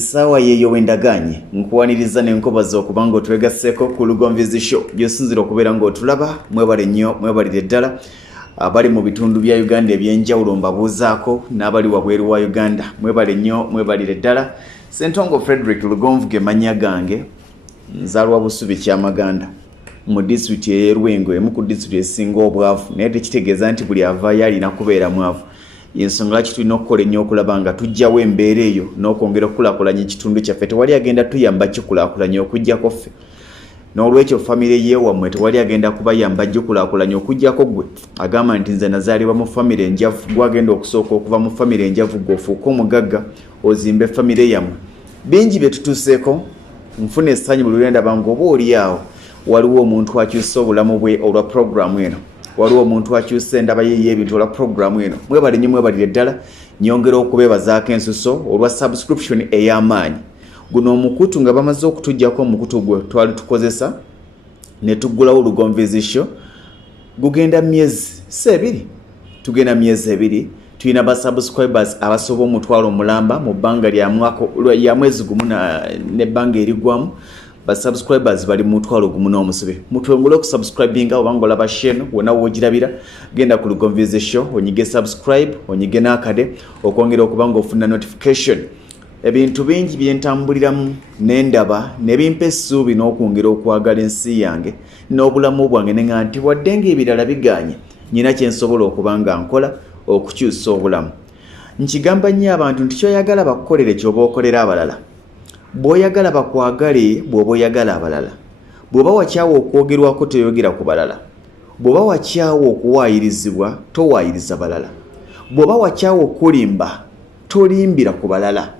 Esawa yeyo wendaganye nkuwaniriza n'enkobaza okubanga otwegasseko ku Lugonvizi Show gy'osinzira okubeera ng'otulaba mwebale nnyo mwebalire ddala abali mu bitundu bya Uganda ebyenjawulo mbabuuzaako n'abali wabweru wa Uganda mwebale nnyo mwebalire ddala. Ssentongo Frederick Lugonvu ge mannya gange nzaalwa Busubi Kyamaganda mu disitulikiti ey'e Rwengo emu ku disitulikiti esinga obwavu naye tekitegeeza nti buli avaayo alina kubeera mwavu. Yensonga lwaki tulina okukola ennyo okulaba nga tujjawo embeera eyo n'okwongera okukulaakulanya ekitundu kyaffe. Tewali agenda tuyamba kikulaakulanya okujjako ffe. N'olwekyo famire yeewammwe tewali agenda kubayamba gikulaakulanya okujjako ggwe. Agamba nti nze nazaalibwa mu famire enjavu, gwagenda okusooka okuva mu famire enjavu gw'ofuuka omugagga ozimbe famire yammwe. Bingi bye tutuuseeko nfuna essanyu buli lwe ndaba ng'oba oli awo waliwo omuntu akyusa obulamu bwe olwa puroguramu eno. Waliwo omuntu akyusa endaba ye y'ebintu olwa puroguramu eno. Mwebale nnyo mwebalire ddala. Nyongera okubeebazaako ensuso olwa subscription ey'amaanyi. Guno omukutu nga bamaze okutujjako omukutu gwe twali tukozesa ne tuggulawo Lugonvizi Show gugenda myezi ebiri. Tugenda myezi ebiri. Tulina ba subscribers abasoba omutwalo mulamba mu bbanga lya mwezi gumu n'ebbanga erigwamu. Ba subscribers bali mu mutwalo gumu n'omusobe. Mutwongole okusubscribinga obanga olaba channel wonna w'ogirabira. Genda ku Lugonvizi Show onyige subscribe onyige n'akade okwongera okuba ng'ofuna notification. Ebintu bingi byentambuliramu n'endaba ne bimpa essuubi n'okwongera okwagala ensi yange n'obulamu bwange ne nga nti wadde ng'ebirala biganye nyina kye nsobola okuba nga nkola okukyusa obulamu. Nkigamba nnyo abantu nti kyoyagala bakukolere ky'oba okolera abalala. Bw'oyagala bakwagale bw'oba oyagala abalala. Bw'oba wakyawa okwogerwako toyogera ku balala. Bw'oba wakyawa okuwaayirizibwa towaayiriza balala. Bw'oba wakyawa okulimba tolimbira ku balala.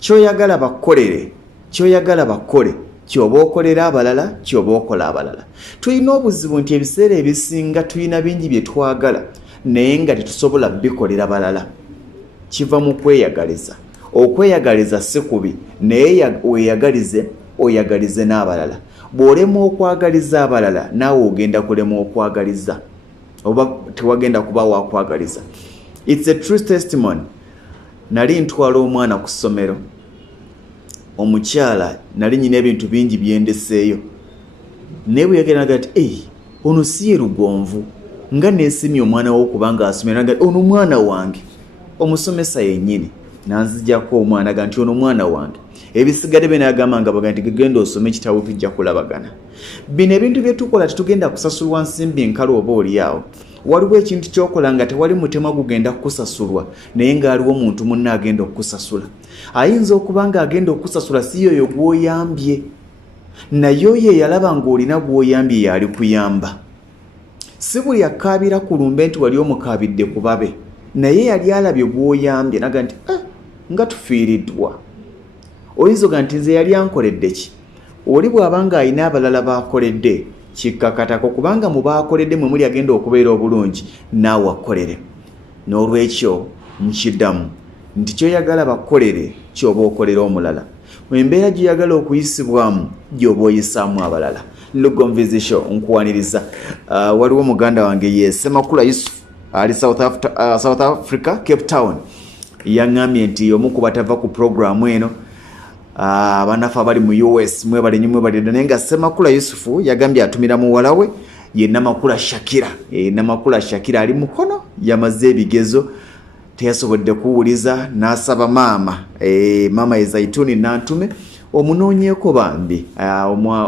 Kyoyagala bakukolere, kyoyagala bakole, ky'oba okolera abalala, ky'oba okola abalala. Tulina obuzibu nti ebiseera ebisinga tulina bingi bye twagala naye nga tetusobola bikolera balala. Kiva mu kweyagaliza. Okweyagaliza si kubi naye weeyagalize oyagalize n'abalala. Bw'olema okwagaliza abalala naawe ogenda kulema okwagaliza oba tewagenda kuba wakwagaliza. It's a true testimony. Nali ntwala omwana ku ssomero, omukyala nali nyina ebintu bingi byendeseeyo naye bwe yagendaga ati ono si ye Lugonvu nga neesimye omwana wo kubanga asomera nga ono mwana wange. Omusomesa yennyini nanzijjako omwana ga nti ono mwana wange. Ebisigadde bye n'agamba nga baga nti genda osome ekitabo tujja kulabagana. Bino ebintu bye tukola tetugenda kusasulwa nsimbi nkalo oba oli awo. Waliwo ekintu ky'okola nga tewali mutemwa gugenda kukusasulwa naye ng'aliwo omuntu munna agenda okukusasula. Ayinza okuba nga agenda okukusasula si yoyo gw'oyambye naye oyo eyalaba ng'olina gw'oyambye yali kuyamba. Si buli akaabira ku lumbe nti wali omukaabidde ku babe naye yali alabye gw'oyambye naga nti nga tufiiriddwa. Oyinza oga nti nze yali ankoledde ki? Oli bw'aba ng'alina abalala baakoledde kikkakatako kubanga mu baakoledde mwe muli agenda okubeera obulungi naawe akolere. N'olwekyo nkiddamu nti kyoyagala bakolere ky'oba okolera omulala. Mu embeera gyoyagala okuyisibwamu gy'oba oyisaamu abalala. Lugonvizi Show nkuwaniriza. Waliwo muganda wange ye Ssemakula Yusuf ali South Africa, Cape Town. Yaŋŋambye nti omu ku batava ku programu eno abanafu abali mu US mwebale nnyo mwebale naye nga Ssemakula Yusufu yagambye atumira muwala we ye Namakula Shakira. Namakula Shakira ali mukono yamaze ebigezo teyasobodde kuwuliza n'asaba maama Ezaituni nantume omunoonyeeko bambi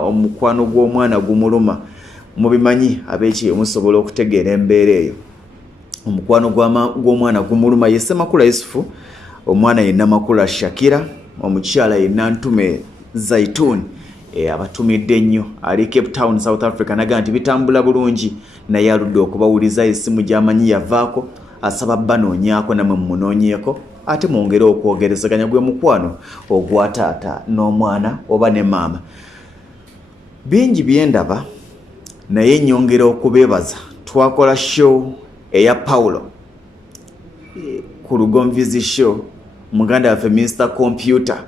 omukwano gw'omwana gumuluma. Mubimanyi ab'eki musobola okutegeera embeera eyo. Omukwano gw'omwana gumuluma ye Ssemakula Yusufu, omwana ye Namakula Shakira, omukyala ye nantume Zaituni. Abatumidde nnyo ali Cape Town, South Africa. Naga nti bitambula bulungi naye aludde okubawuliza essimu gy'amanyi yavaako asaba banoonyaako namwe mumunoonyeeko ate mwongere okwogerezaganya gwe mukwano ogwa taata n'omwana oba ne maama. Bingi byendaba naye nnyongera okubeebaza. Twakola show eya Paulo ku Lugonvizi Show muganda waffe Mr. Computer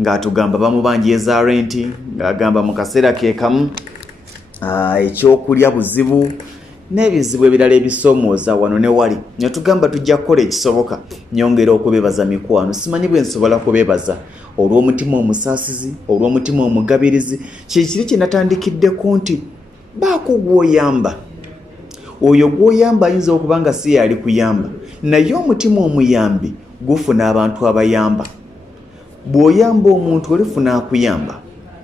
ng'atugamba bamubanjyeza renti ng'agamba mu kaseera ke kamu ekyokulya buzibu n'ebizibu ebirala ebisoomooza wano ne wali ne tugamba tujja kukola ekisoboka nyongera okubeebaza mikwano simanyi bwe nsobola kubeebaza olw'omutima omusaasizi olw'omutima omugabirizi kikiri kye natandikiddeko nti baako gw'oyamba oyo gw'oyamba ayinza okuba nga si yali kuyamba naye omutima omuyambi gufuna abantu abayamba bw'oyamba omuntu olifuna akuyamba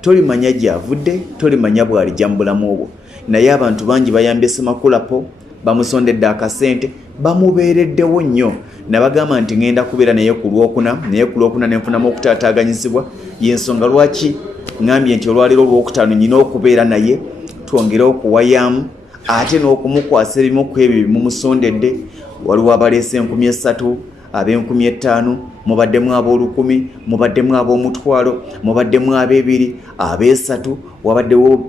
tolimanya gy'avudde tolimanya bw'alijja mu bulamu obwo naye abantu bangi bayambye Semakulapo bamusondedde akasente bamubeereddewo nnyo nabagamba nti ngenda kubeera naye ku lwokuna nenfunamu okutaataaganyizibwa yensonga lwaki ngambye nti olwaleero olwokutaano nyina okubeera naye twongere okuwayaamu ate n'okumukwasa ebimu ku ebyo bimumusondedde waliwo abaleese 3,000 ab'e5,000 mubaddemu ab'olukumi mubaddemu ab'omutwalo mubaddemu ab'ebiri ab'esatu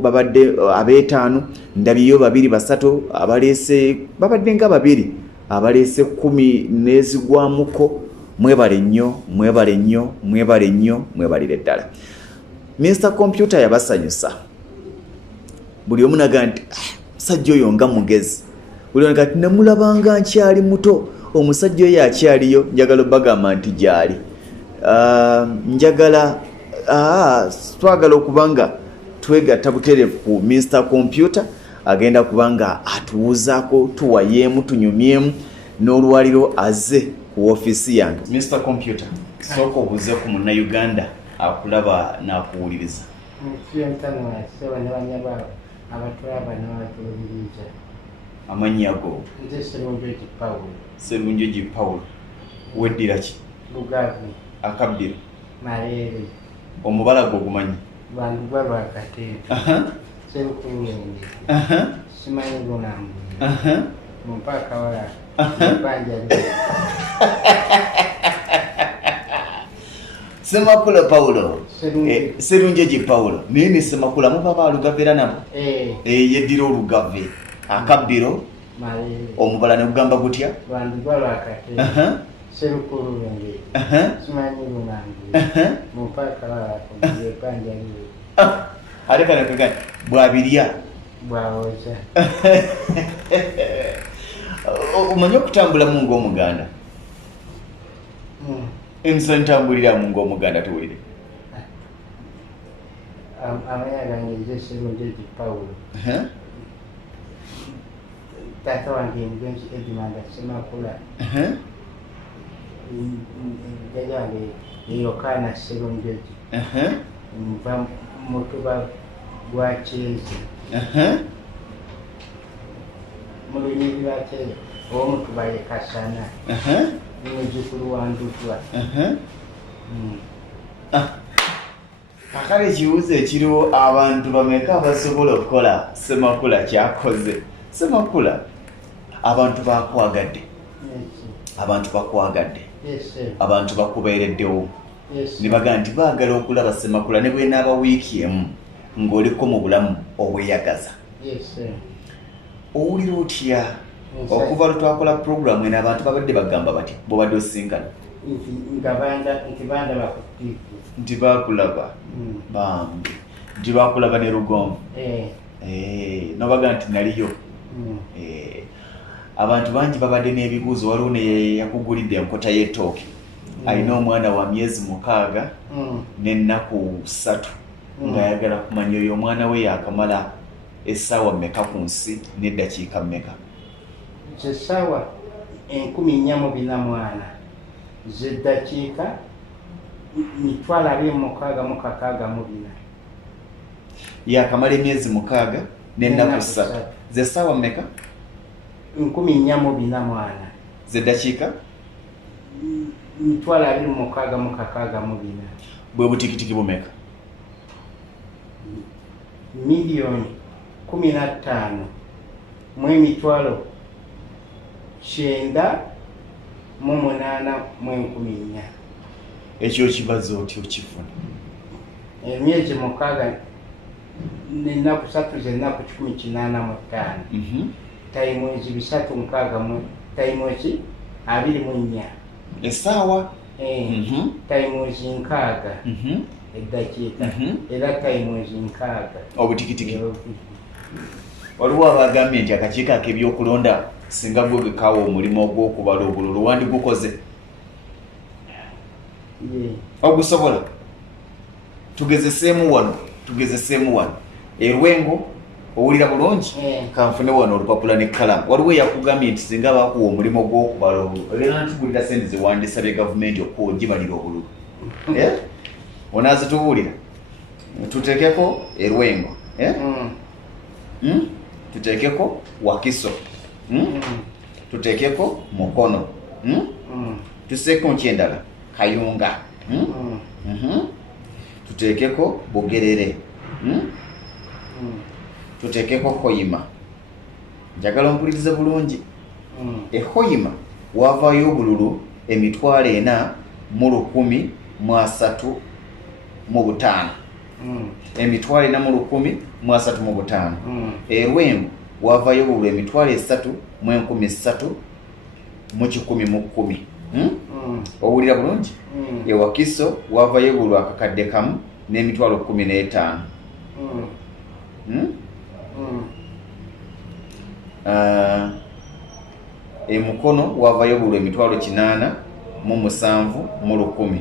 babadde ab'etaano ndabiyo 2 basatu abaleese babadde nga 2 abaleese 10 n'ezigwamuko mwebale nnyo mwebalire ddala Mr. Computer yabasanyusa buli omu naga nti musajja oyo nga mugezi buli omu naga nti namulabanga nkyali muto omusajja oyo akyaliyo njagala bagamba nti gyali njagala twagala okubanga twegatta butereevu ku Mr. Computer agenda kubanga atuwuzaako tuwayeemu tunyumyemu n'olwaliro aze ku ofiisi yange. Mr. Computer sooka obuze ku munnayuganda akulaba n'akuwuliriza. Amannya go Serunjoji Paulo weddira ki Lugavi akabbiro Marere omubala gwo gumanyi bantu gw'akateeka Serukulungi simanyi gunambu mpaka wala banja Semakula Paulo Serunjoji Paulo nini Semakula mubaba Lugavera nabo yeddira Olugave akabbiro omubala ne kugamba gutya bantu gw'akateeka Serukulungi simanyi gunambu mpaka wala banja aleka nakagani bwabirya bwawoza omanyi okutambula mu ng'omuganda emiso ntambulira mu ng'omuganda tuwulire amanya gange nze Serunjoji Paulo taata wange ngenzi Edimanda Semakula jjajja wange Yokaana Serunjoji nva mutuba gwa Kyezi mu lunyiriri lwa Kyezi ow'omutuba ye Kasana muzukulu wa Ndutwa. Akale ekibuuzo ekiriwo abantu bameka abasobola okukola Semakula kyakoze Semakula abantu bakwagadde abantu bakubeereddewo ne baga nti baagala okulaba Semakula ne bwenaaba wiiki emu ng'oliko mu bulamu obweyagaza owulira otya okuva lwe twakola puroguramu eno abantu babadde bagamba bati bw'obadde osinkana nti bakulaba bambi nti bakulaba ne Lugonvu nobaga nti naliyo abantu bangi babadde n'ebibuuzo waliwo ne yakugulidde enkota y'ettooke alina omwana wa myezi 6 n'ennaku 3 ng'ayagala kumanya oyo omwana we yakamala essaawa mmeka ku nsi n'eddakiika mmeka essaawa 1440 z'eddakiika 264 yakamala emyezi 6 n'ennaku 3 z'essaawa mmeka 1440 z'eddakiika 264 bwe butikitiki bumeka milioni 15 mw'emitwalo 9,814 ekyo kibazo otyo kifuna emyezi 6 n'ennaku 3 z'ennaku 185 tayimwezi 3 tayimwezi 24 essaawa tayimwezi 6 eddakiika era tayimwezi 6 obutikitiki waliwo abagambye nti akakiiko ak'ebyokulonda singa gwe bikawa omulimu ogw'okubala obululu wandigukoze ogusobola tugezeseemu wano erwengo owulira bulungi kanfune wano olupapula n'ekkalaamu waliwo eyakugambye nti singa bakuwa omulimu ogw'okubala obululu era natugulira sente zewandisabye gavumenti okuwa ogibalira obululu onazitubuulira tuteekeko erwengo tuteekeko wakiso tuteekeko mukono tuseeko nkyendala kayunga tuteekeko bugerere tuteekeko hoyima njagala ompulirize bulungi ehoyima wavaayo obululu 4,135 4,135 erwengo wavaayo obululu 3,310 owulira bulungi ewakiso wavaayo obululu akakadde kamu n'15,000 emukono wavaayo obululu 8,710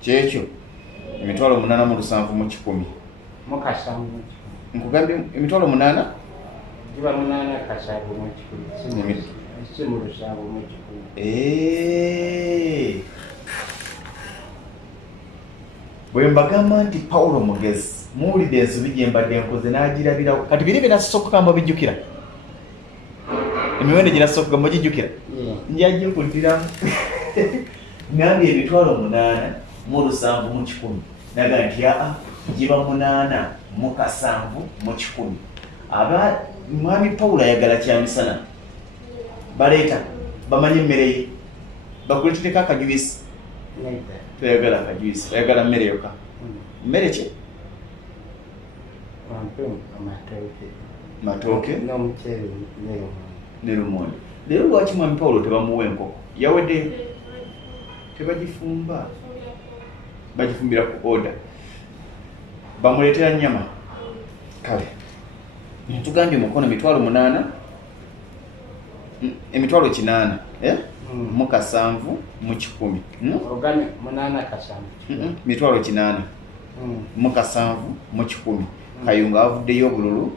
kyekyo 8,710 nkugambye 8,800 jiba 8 kasabu mu kikumi simu rusabu mu kikumi bwe mbagamba nti Paulo mugezi muwulidde ensobi gye mbadde nkoze n'agirabirawo kati biri binasooka kamba bijjukira emiwendo gye nasooka kamba gijjukira njajja okuddiramu ngambye 8,710 naga nti giba 8,710 aba mwami Paulo ayagala kyamisana baleeta bamanye emmere ye bakuletereko akajuisi tuyagala akajuisi ayagala mmere yoka mmere ki matooke ne lumonde leero lwaki mwami Paulo tebamuwa enkoko yawedde tebagifumba bagifumbira ku oda bamuleetera nnyama kale tugambye mukono 8,800 8,800 mu kasanvu mu kikumi ogane 8 kasanvu 8,800 mu kasanvu mu kikumi kayunga avuddeyo obululu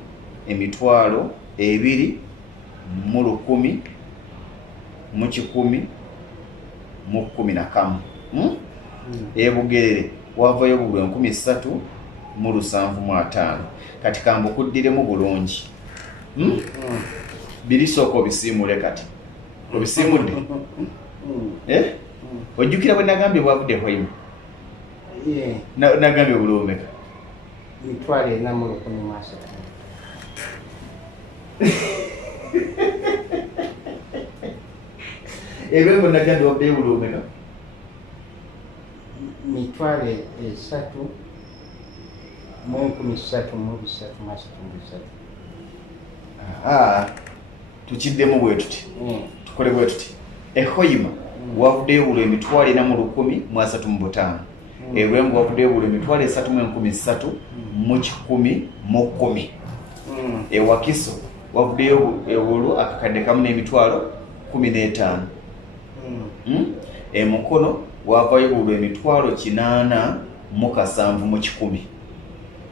2,210 mu kikumi mu 11 ebugerere wavayo obululu 3,705 kati kamba okuddiremu bulungi birisooka obisiimule kati obisiimudde ojjukira bwe nagambye bwavudde hoyima nagambye obulumeka 4,130 ebyo nagambye wavuddeyo bulumeka 3,13,3,3,3 tukiddemu bwe tuti tukole bwe tuti ehoyima wavuddeyo obululu 4,135 erwengo wavuddeyo obululu 3,310 mu kikumi mu 10 ewakiso wavuddeyo obululu akakadde kamu n'15,000 emukono wavayo obululu 8,870 mu kikumi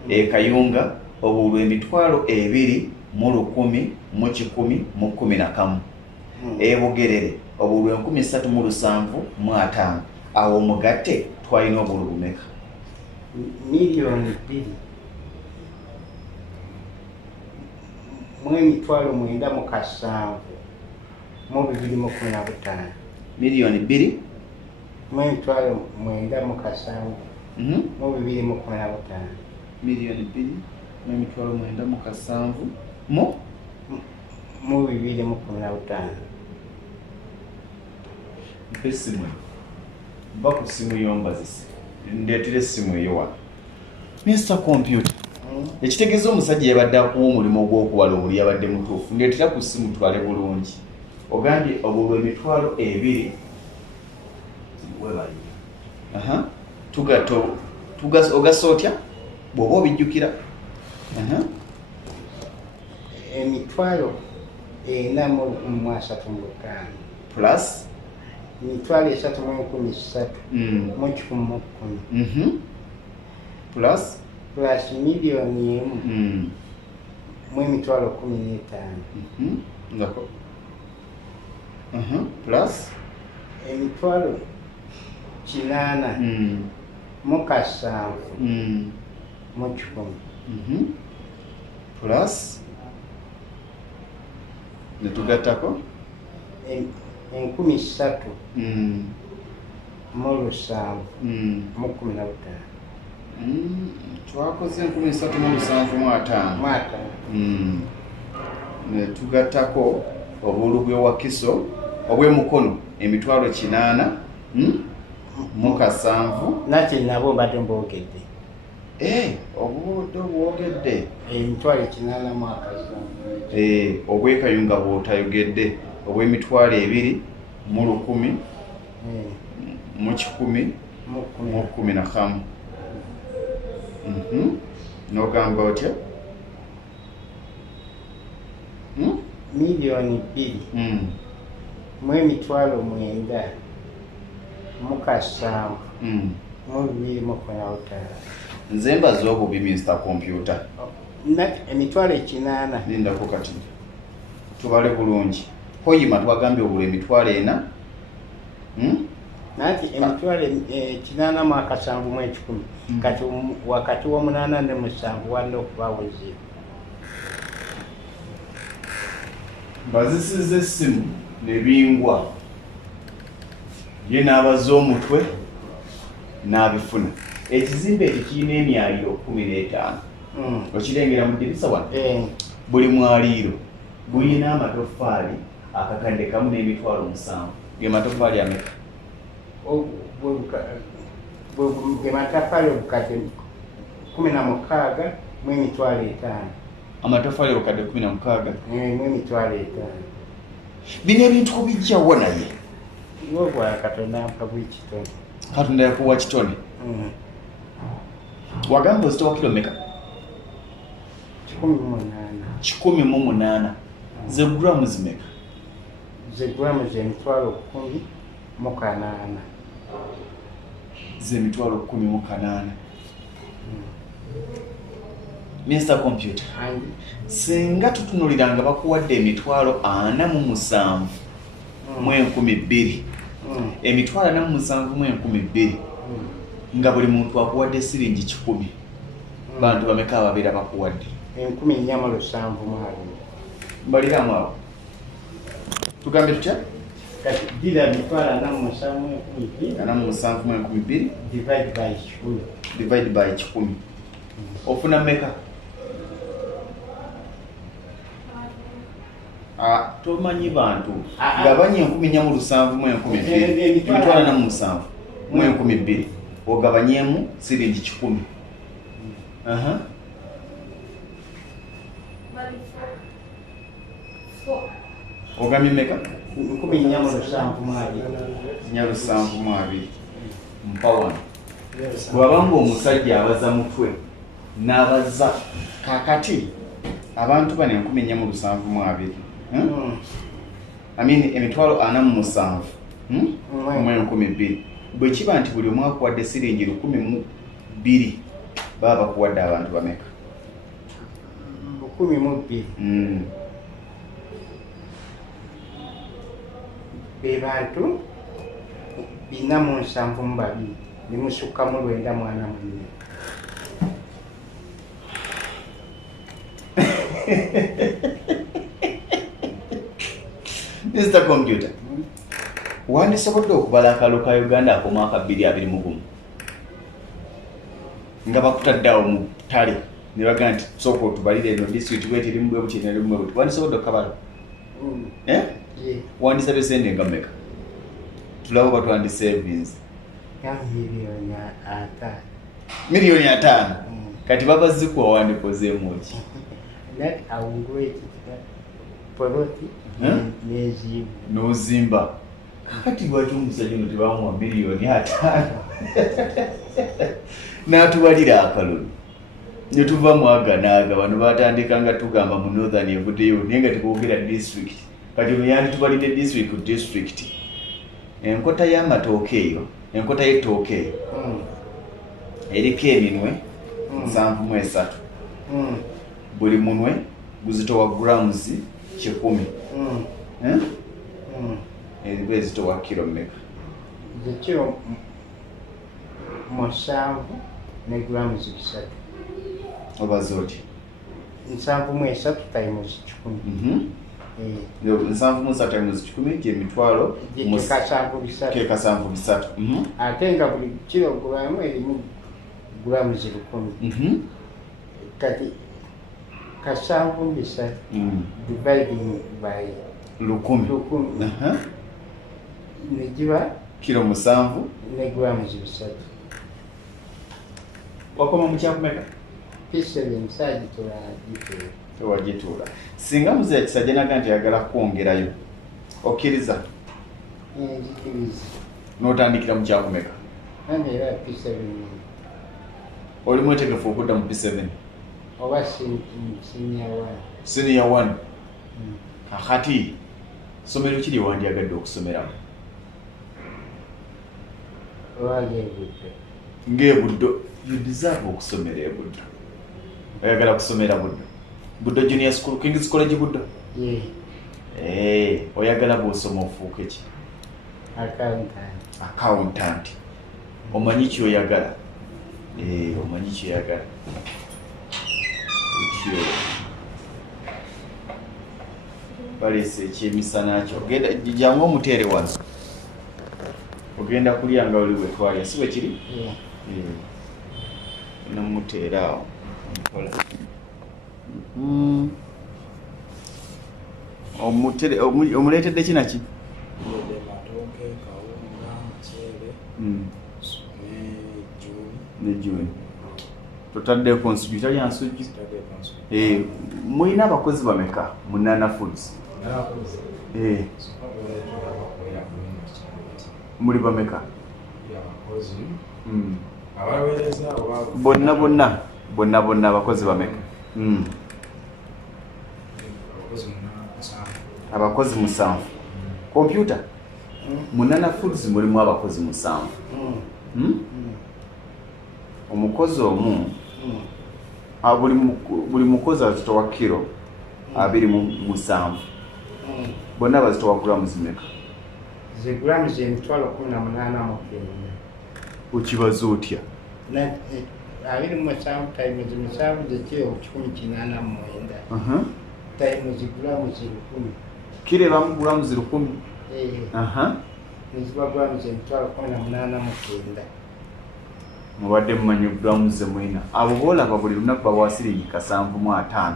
ekayunga obululu 2,210 mu kikumi mu 11 ebugerere obululu 3,705 awo mugatte twalina obululu bumeka milioni 2,907 mu 2015 milioni 2 2,907 mu 2015 milioni 2,907 mu 2015 mpe simu mba ku simu yombazise ndeetera essimu eyo wano Mr. Computer ekitegeeza omusajja yabadde akuwa omulimu ogw'okubala obuli yabadde mutuufu ndeetera ku simu twale bulungi ogambye obululu 2,000 webali tugato ogasa otya bw'oba obijjukira? Emitwalo 435 plus emitwalo 313 mu 110 plus miliyoni 1 mu emitwalo 15 ngako plus emitwalo 8 mu 7 mu 10 plus netugattako 3 mu 7 mu 15 twakoze 3,705 netugattako obulu bw'ewakiso obw'emukono emitwalo 8 mu 7 nakyo nabo mbadde mbogedde obudde bwogedde emitwalo 8 mu 7 obwekayunga bw'otayogedde obw'emitwalo 2 mu 10 mu 10 mu 15 n'ogamba otya? miliyoni 2 mu emitwalo 9 mu 7 mu 2 mu 15 nze mbaza obubi Mr. Computer. Emitwalo 8 lindako kati tubale bulungi hoyima twagambye obula emitwalo 4 nati emitwalo 8 mu 7 mu 10 kati wakati wa 8 ne 7 wano okubawo 0 bazisize essimu nebingwa ye n'abaza omutwe n'abifuna ekizimbe ekirina emyaliro 15 okirengera mu ddirisa wano buli mwaliiro gulina amatofaali akakadde kamu n'emitwalo 7 ge matofaali ameka ge matafali obukadde 16 mu emitwalo 5 amatofaali obukadde 16 mu emitwalo 5 bino ebintu kubijjawo naye ng'obwa Katonda ampa buli kitone Katonda yakuwa kitone wagamba ozitowa kilo meka 18 ze gramu zimeka ze gramu z'emitwalo 10 mu 8 z'emitwalo 10 mu 8 Mr. Computer singa tutunuliranga bakuwadde emitwalo 47 mu 12 emitwalo 47 mu 12 nga buli muntu akuwadde siringi 10 bantu bameka ababeera bakuwadde 14,720 mbaliramu awo tugambe tutya kati dira emitwalo 47 mu 12 divide by 10 ofuna meka tomanyi bantu nga banye 14,720 mu 12 emitwalo 47 mu 12 ogabanyemu siringi 10 ogambye meka 14,720 mpa wano bw'abanga omusajja abaza mutwe n'abaza kakati abantu bane 14,720 emitwalo 47 mu 12 bwe kiba nti buli omu akuwadde siringi 1,200 baba bakuwadde abantu bameka 12 be bantu 472 limusukka mu 9 mwana munne Mr. Computer wandisobodde okubala akalo ka Uganda akomwaka 2021 nga bakutaddeawo mu ttale ne bagamba nti sooka otubalire eno disitulikiti bweti erimu bwe buti nerimu bwe buti wandisobodde okukabala wandisabye sente nga mmeka tulaba oba twandisavings miliyoni 5 kati babazikuwa wandikozeemu ki n'ozimba kati lwaki omusajja ono tebamuwa miliyoni 5 n'atubalira akalulu ne tuva mu aganaaga bano batandika nga tugamba mu northern evuddeyo naye nga tekwogera district kati yandi tubalidde district enkota y'amatooke eyo enkota y'ettooke eyo eriko eminwe 73 buli munwe guzitowa grams 10 eriba ezitowa kilo mmeka zekiro 7 ne grams 3 oba zoti 73 times 10 73 times 10 gyemitwalo kekasanvu bisatu ate nga buli kilogulamu erimu grams 10 kati kasanvu bisatu dividing by 10 negiba kilo 7 ne grams 3 wakoma mukyakumeka P7 saagituula tewagituula singa muzeeya Kisajja naga nti ayagala kwongerayo okkiriza nzikiriza n'otandikira mukyakumeka nange era P7 oli mwetegefu okudda mu P7 oba senior 1 kakati somero kiri wandyagadde okusomeramu ng'ebuddo you deserve okusomera ebuddo oyagala kusomera buddo junior school King's College buddo oyagala bw'osoma ofuuke ki accountant omanyi kyoyagala omanyi kyoyagala ekyo baleese ekyemisana kyo genda jangu omuteere wano ogenda kulya nga oli bwe twalya si bwe kiri nomuteera awo nkola omuleetedde kinaki ne juni totaddeko nsujju talya nsujju mulina abakozi bameka mu Nana Foods muli bameka bonna abakozi bameka abakozi 7 kompyuta mu Nana Foods mulimu abakozi 7 omukozi omu buli mukozi azitowa kilo 27 bonna bazitowa grams mmeka ze grams emitwalo 18 okibaza otya 27 times 7 zekiro 189 times grams 10 kilo ebamu grams 10 neziba grams emitwalo 18 mubadde mumanyi grams mwina abo boolaba buli lunaku bawa siringi 75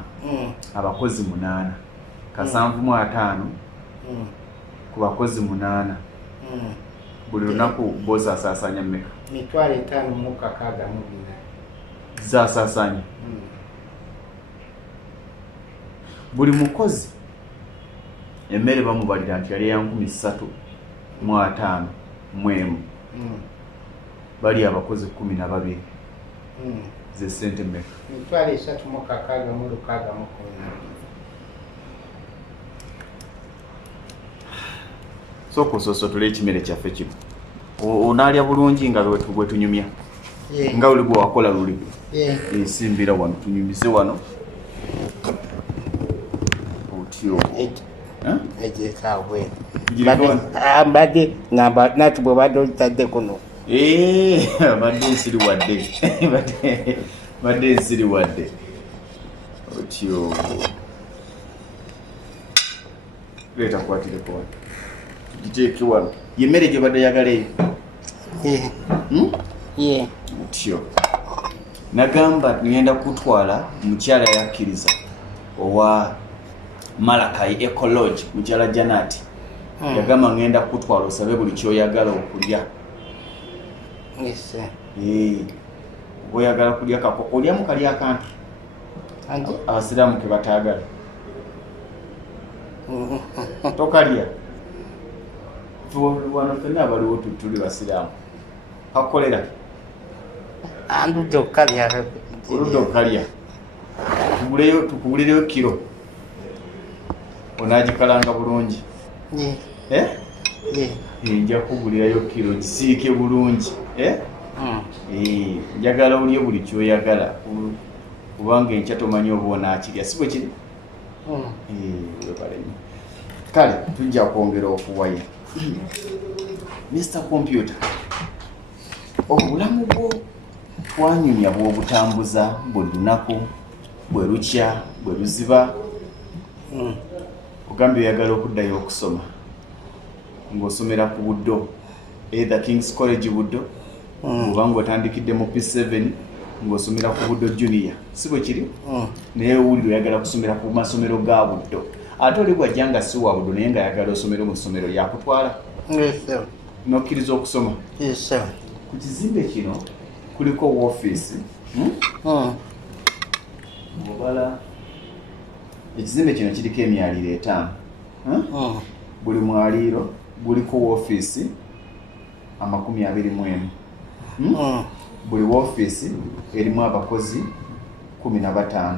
abakozi 8 75 ku bakozi 8 buli lunaku boza asaasanya mmeka mitwalo 5 mu kakaaga mu bina zaasaasanya buli mukozi emmere bamubalira nti yali ya 3,500 mwemu bali abakozi 12 ze sente mmeka mitwalo 3 mu kakaaga mu lukaaga mu 10 sokososo tule ekimere kyaffe kino onaalya bulungi nga bwe tunyumya nga oli bwe wakola luli esimbira wano tunyumize wano otyo ejekabwe mbadde nati bwe badde olitadde kuno badde ensiri wadde otyo leeta kwatireko wano giteeke wano yemmere gye badde yagala eyo otyo nagamba ngenda kutwala mukyala yakkiriza owa Malakai Ecology mukyala Janati yagamba ngenda kutwala osabe buli kyoyagala okulya oyagala kulya kako olya mukali akantu abasiraamu ke bataagala tokalya wano fenna abaliwo tuli basiraamu kakolera Andudde okukalya. Oludde okukalya. Tukugulireyo kilo. Onaagikalanga bulungi. Nja kugulirayo kilo gisiike bulungi. Njagala olye buli kyoyagala kubanga enkya tomanyi oba onaakirya si bwe kiri. Kale tujja kwongera okuwaya. Mr. Computer, obulamu bwo twanyumya bw'obutambuza buli lunaku bwe lukya bwe luziba. Ogambye oyagala okuddayo okusoma ng'osomera ku Buddo, either King's College Buddo oba ng'otandikidde mu P7 ng'osomera ku Buddo Junior si bwe kiri. Naye owulire oyagala kusomera ku masomero ga Buddo, ate oli bw'ajja nga si wa Buddo naye ng'ayagala osomero mu ssomero lyakutwala n'okkiriza okusoma. Ku kizimbe kino kuliko woofiisi. Obala ekizimbe kino kiriko emyaliro 5. Buli mwaliiro guliko woofiisi 21. Buli woofiisi erimu abakozi 15.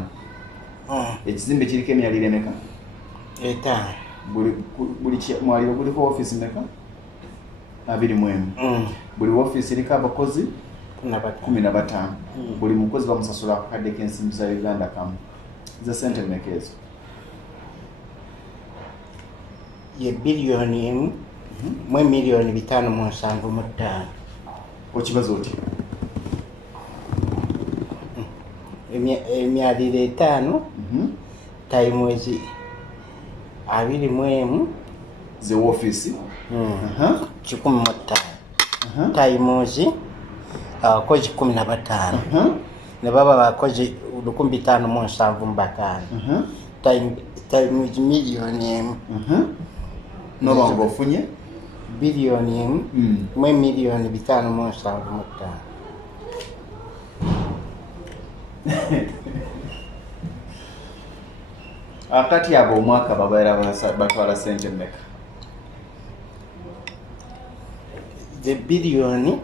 Ekizimbe kiriko emyaliro emeka? 5. Buli mwaliiro guliko woofiisi meka? 21. Buli woofiisi eriko abakozi 15. Buli mukozi bamusasula akakadde k'ensimbi za Uganda kamu. Ze sente mmeka ezo? Ye biliyoni emu mu emiliyoni 575. Okibaza otya? Emyaliro 5 times 21 ze woofiisi 15 times abakozi 15 ne baba abakozi 1575 times miliyoni emu noba ng'ofunye biliyoni emu mu emiliyoni 575. Akati abo omwaka babaera batwala sente mmeka? Ze biliyoni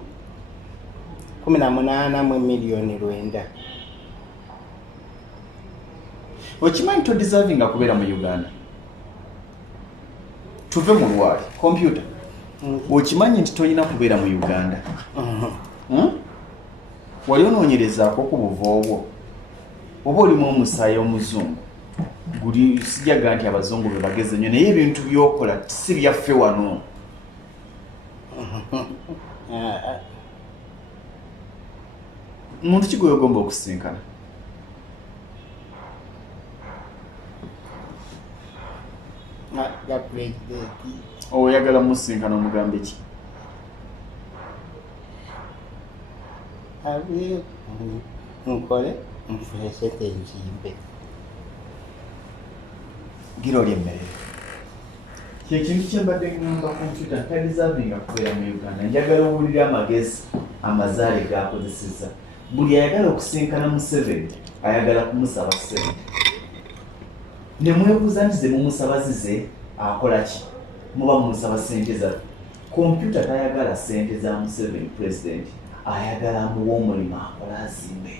18 mu emiliyoni 9. Okimanyi to deserving kubeera mu Uganda? Tuve mu lwali. Computer. Okimanyi nti tolina kubeera mu Uganda? Wali onoonyerezaako ku buva obwo? Oba olimu omusaayi omuzungu? Guli sijaga nti abazungu be bageze nnyo naye ebintu by'okola si byaffe wano. Muntu ki gwe ogomba okusinkana? Oyagala musinkana omugambe ki? Nkole nfune sente nzimbe. Gira oli emmere. Kyekintu kye mbadde ngamba kompyuta ntadizavinga kubeera mu Uganda. Njagala owulire amagezi amazaale g'akozesezza. Buli ayagala okusinkana mu 7 ayagala kumusaba 7. Ne mwebuuza nti ze mumusaba zize akola ki? Muba mumusaba ssente zaffe. Kompyuta tayagala ssente za Museveni pulezidenti, ayagala amuwa omulimu akola azimbe.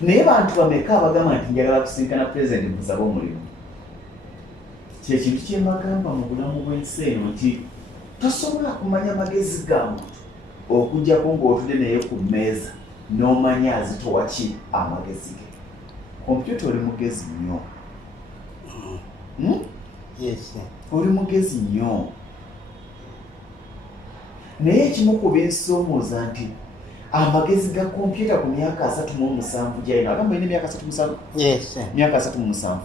Naye bantu bameka abagamba nti njagala kusinkana pulezidenti musaba omulimu? Kyekintu kye mbagamba mu bulamu bw'ensi eno nti tosobola kumanya magezi ga muntu okuggyako ng'otudde naye ku mmeeza n'omanya azitowa ki amagezi ge. Kompyuta oli mugezi nnyo. Yes. Oli mugezi nnyo. Naye ekimu ku binsoomooza nti amagezi ga kompyuta ku myaka 37 gy'alina. Agamba alina emyaka 37? Yes. Myaka 37.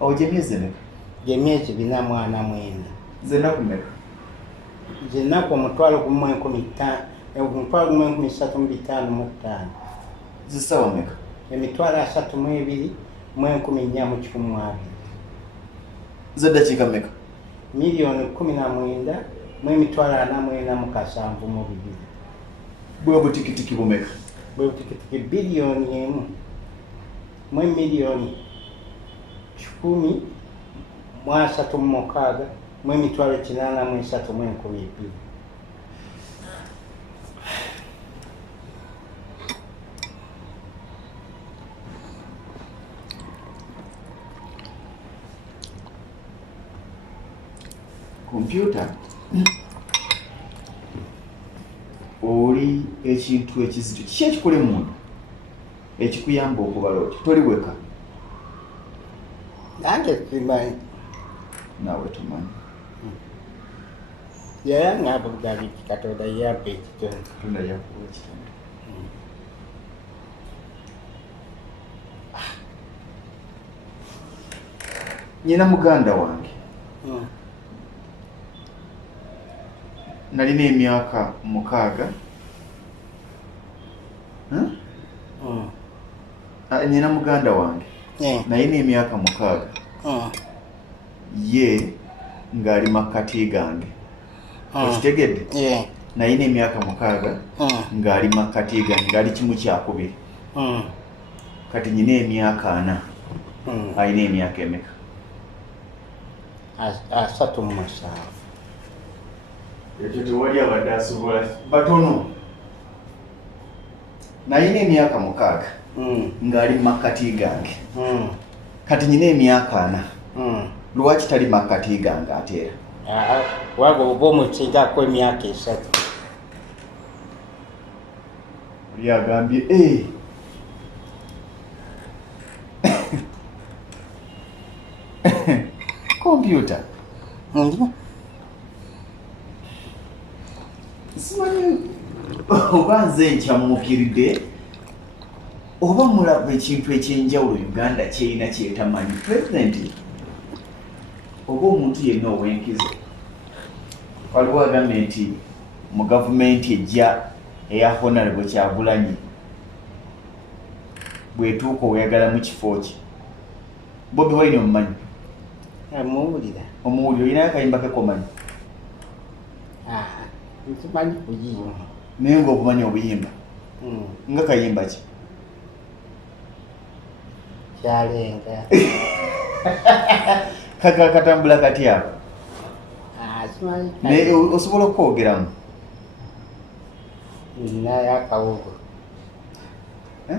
Awo gye myezi emeka? Gy'emyezi 49. Z'ennaku mmeka? Z'ennaku omutwalo gumu 1355. Zissaawa mmeka? Emitwalo 32 mu 1412. Z'eddakiika mmeka? Miliyoni 19 mu emitwalo 47 mu 2. Bwe butikitiki bumeka? Bwe butikitiki biliyoni emu mu emiliyoni 10 mu 36 mu emitwalo 83 mu 12. Computer oli ekintu ekizito kiki ekikole muntu ekikuyamba okubala oti toli weka nange simanyi naawe tumanyi yaya nabugali Katonda yampa ekitonde Katonda yakuwa ekitonde nyina muganda wange nalina emyaka 6 nyina muganda wange nalina emyaka 6 ye ng'ali makkati gange okitegedde nalina emyaka 6 ng'ali makkati gange ng'ali kimu kyakubiri kati nyina emyaka 4 alina emyaka emeka 37 ekyo tewali abadde asobola batono nalina emyaka 6 ng'ali makkati gange kati nyina emyaka 4 lwaki tali makkati gange ate era waga oba omukiigako emyaka 3 oli agambye computer simanyi oba nze nkyamuukiridde oba mulaba ekintu ekyenjawulo Uganda kyerina kyetamanyi pulezidenti oba omuntu yenna ow'enkizo waliwo agambye nti mu gavumenti ejja eya Honorable Kyagulanyi bw'etuuka oyagala mu kifo kye Bobi Wine omumanyi amuwulira omuwulire olina akayimba kekomanyi nkimanyi kuyimba naye ng'obumanyi obuyimba nga kayimba ki kyalenga katambula kati ako naye osobola okwogeramu ninayo akawogo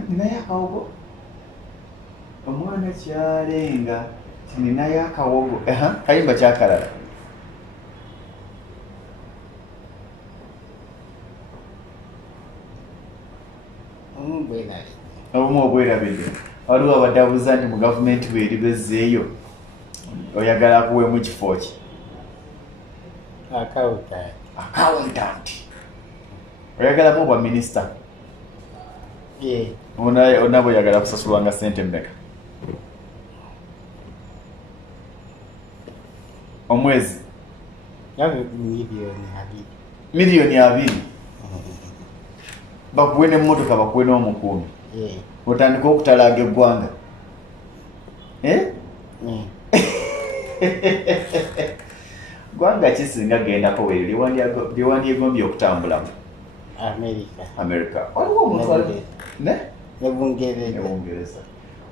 ninayo akawogo omwana kyalenga ninayo akawogo kayimba kyakalala obumu obwerabidde waliwo abadde abuuza nti mu gavumenti bw'eribezzeeyo oyagala akuweemu kifo ki accountant oyagalamu obwa minisita onaba oyagala kusasulwanga ssente mmeka omwezi miliyoni 2 bakuwe n'emmotoka bakuwe n'omukuumi otandika okutalaaga eggwanga gwanga kisinga gendako weero lyewandyegombye okutambulamu America waliwo omuntu nebungereza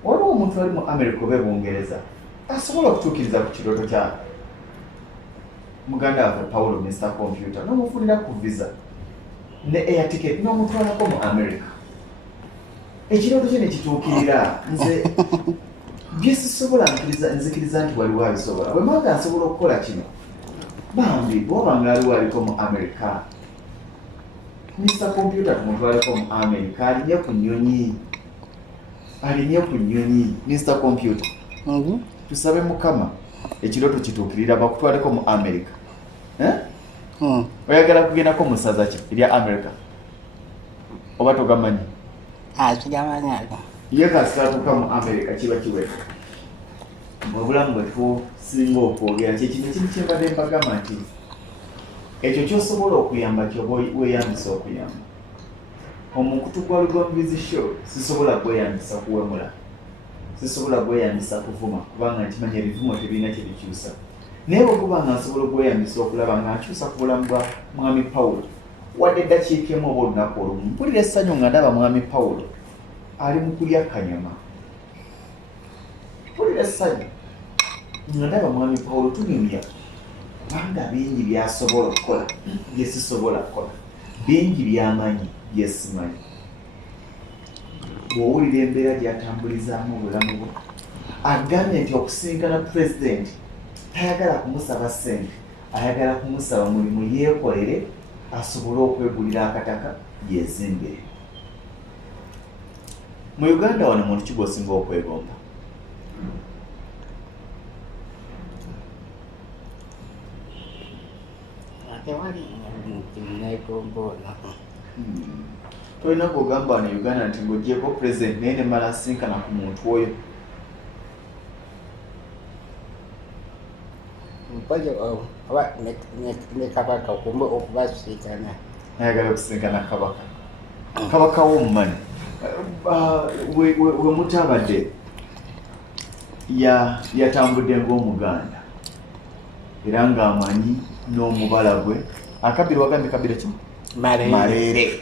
waliwo omuntu ali mu America oba ebungereza asobola okutuukiriza ku kirooto kya muganda waffe Paulo Mr. Computer n'omufunira ku visa ne air ticket n'omutwalako mu America ekirooto kye ne kituukirira nze byesisobola nzikiriza nti waliwo abisobola bwe manga nsobola okukola kino bambi bwoba nga aliwo aliko mu America Mr. Computer tumutwaleko mu America alinye ku nnyonyi Mr. Computer tusabe Mukama ekirooto kituukirira bakutwaleko mu America oyagala kugendako mu ssaza ki erya America oba togamanyi ye kasitatuuka mu America kiba kiweka obulamu bwe tusinga okwogera kyekino kimu kyembadde mbagamba nti ekyo kyosobola okuyamba kyoba weeyambisa okuyamba omukutu gwa Lugombizi show sisobola kweyambisa kuwemula sisobola kweyambisa kuvuma kubanga nkimanyi ebivumo tebirina kye bikyusa naye bwekuba nga nsobola okweyambisa okulaba nga nkyusa ku bulamu bwa mwami Pawulo wadde eddakiika emu oba olunaku olumu mpulira essanyu nga ndaba mwami Pawulo ali mu kulya kanyama mpulira essanyu nga ndaba mwami Pawulo tunyumya kubanga bingi byasobola okukola bye sisobola kukola bingi byamanyi bye simanyi bw'owulira embeera gy'atambulizaamu obulamu bwe agambye nti okusinkana pulezidenti tayagala kumusaba ssente ayagala kumusaba mulimu yeekolere asobole okwegulira akataka yezimbire. Mu Uganda wano muntu ki gw'osinga okwegomba? Tolina kugamba wano Uganda nti ng'ogyeko president naye ne mala asinkana ku muntu oyo. Ne kabaka okumbe okubasinkana. Ayagala okusinkana kabaka. Kabaka w'omumanyi. We mutabadde yatambudde ng'Omuganda era ng'amanyi n'omubala gwe. Akabiri wagambye kabira ki? Marere.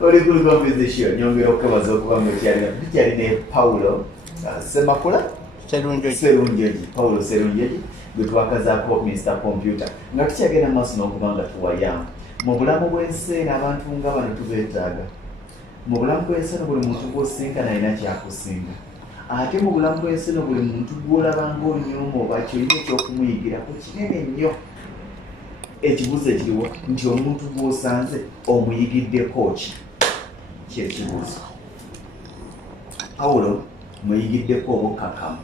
Oli kulugomvizisho nyongera okubaza okuba nga tukyali ne Paulo Semakula Serunjoji. Paulo Serunjoji gwe twakazaako Mr. Computer nga tukyagenda maaso n'okuba nga tuwayamba. Mu bulamu bw'ensi abantu nga bano tubeetaaga. Mu bulamu bw'ensi buli muntu gw'osinkana alina kyakusinga. Ate mu bulamu bw'ensi buli muntu gw'olaba ng'onyuma oba kyolina ekyokumuyigirako kinene nnyo. Ekibuuzo ekiriwo nti omuntu gw'osanze omuyigiddeko ki? Kyekibuuzo. Pawulo muyigiddeko obukkakkamu.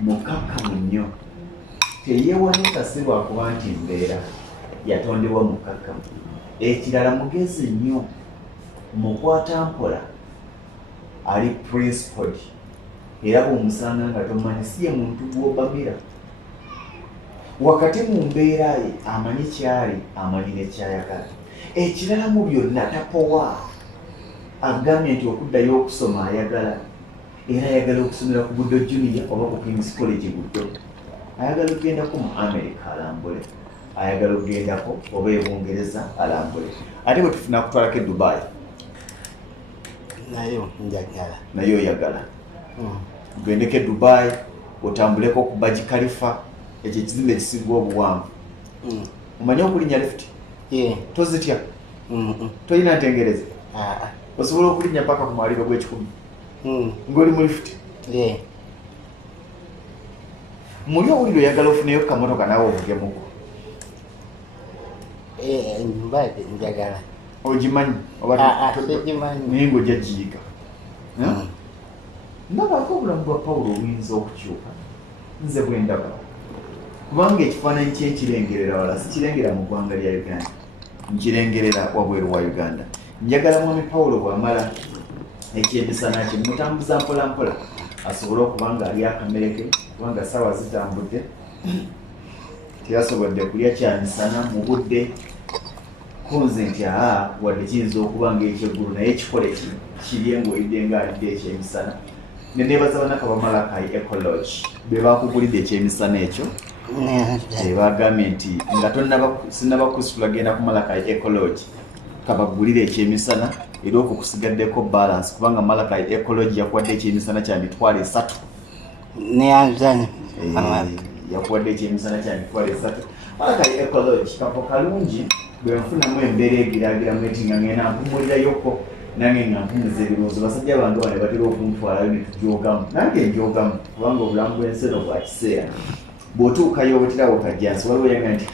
Mukkakkamu nnyo. Teyeewanika si lwakuba nti mbeera yatondebwa mukkakkamu. Ekirala mugezi nnyo. Mukwata mpola ali principled. Era bw'omusanga nga tomanyi si ye muntu gw'obamira. Wakati mu mbeera ye amanyi kyali, amanyi nekyayagala. Ekirala mu byonna tapowa. Agambye nti okuddayo okusoma ayagala. Era ayagala okusomera ku Buddo Junior oba ku King's College Buddo. Ayagala ogendako mu America alambule. Ayagala ogendako oba Bungereza alambule. Ate bwe tufuna kutwalako e Dubai. Nayo oyagala. Gendeko e Dubai otambuleko ku Burj Khalifa. Ekyo ekizimbe ekisinga obuwanvu. Omanyi okulinnya lift? Tozitya? Tolina ntengereza? Osobola okulinnya paka ku mwaliiro gw'ekikumi ng'oli mu lift? Muli owulire oyagala ofuneyo kamotoka naawe ovugemuko? Njagala. Ogimanyi? Sigimanyi. Naye ng'ojja giyiga. Ndabaako obulamu bwa Pawulo obuyinza okukyuka. Nze bwe ndaba. Kubanga ekifaananyi kyekirengerera wala sikirengera mu ggwanga lya Uganda. Nkirengerera wabweru wa Uganda. Njagala mwami Pawulo bw'amala ekyemisana kye mutambuza mpola mpola asobole okuba nga ali akamere ke kubanga ssaawa zitambudde teyasobodde kulya kyamisana mu budde kunze nti wadde kiyinza okuba ng'ekyeggulu naye ekikole kirye ng'olidde ng'alidde ekyemisana. Ne neebaza banaka bamalakayi ecology be bakugulidde ekyemisana ekyo. Bagambye nti nga sinnabakusitula genda ku malakayi ecology kabagulire ekyemisana era okwo kusigaddeko balance kubanga malakayi ecology yakuwadde ekyemisana kya mitwalo 3. Yakuwadde ekyemisana kya mitwalo 3. Malakayi ecology kafo kalungi bwe nfunamu embeera egiraagiramu eti nga ngenda mpumulirayoko nange nga mpumuza ebirowoozo. Basajja bange bano batera okuntwalayo ne tujoogamu nange njoogamu kubanga obulamu bw'enseno bwa kiseera. Bw'otuukayo obutirawo kajjansi waliwo yanga nti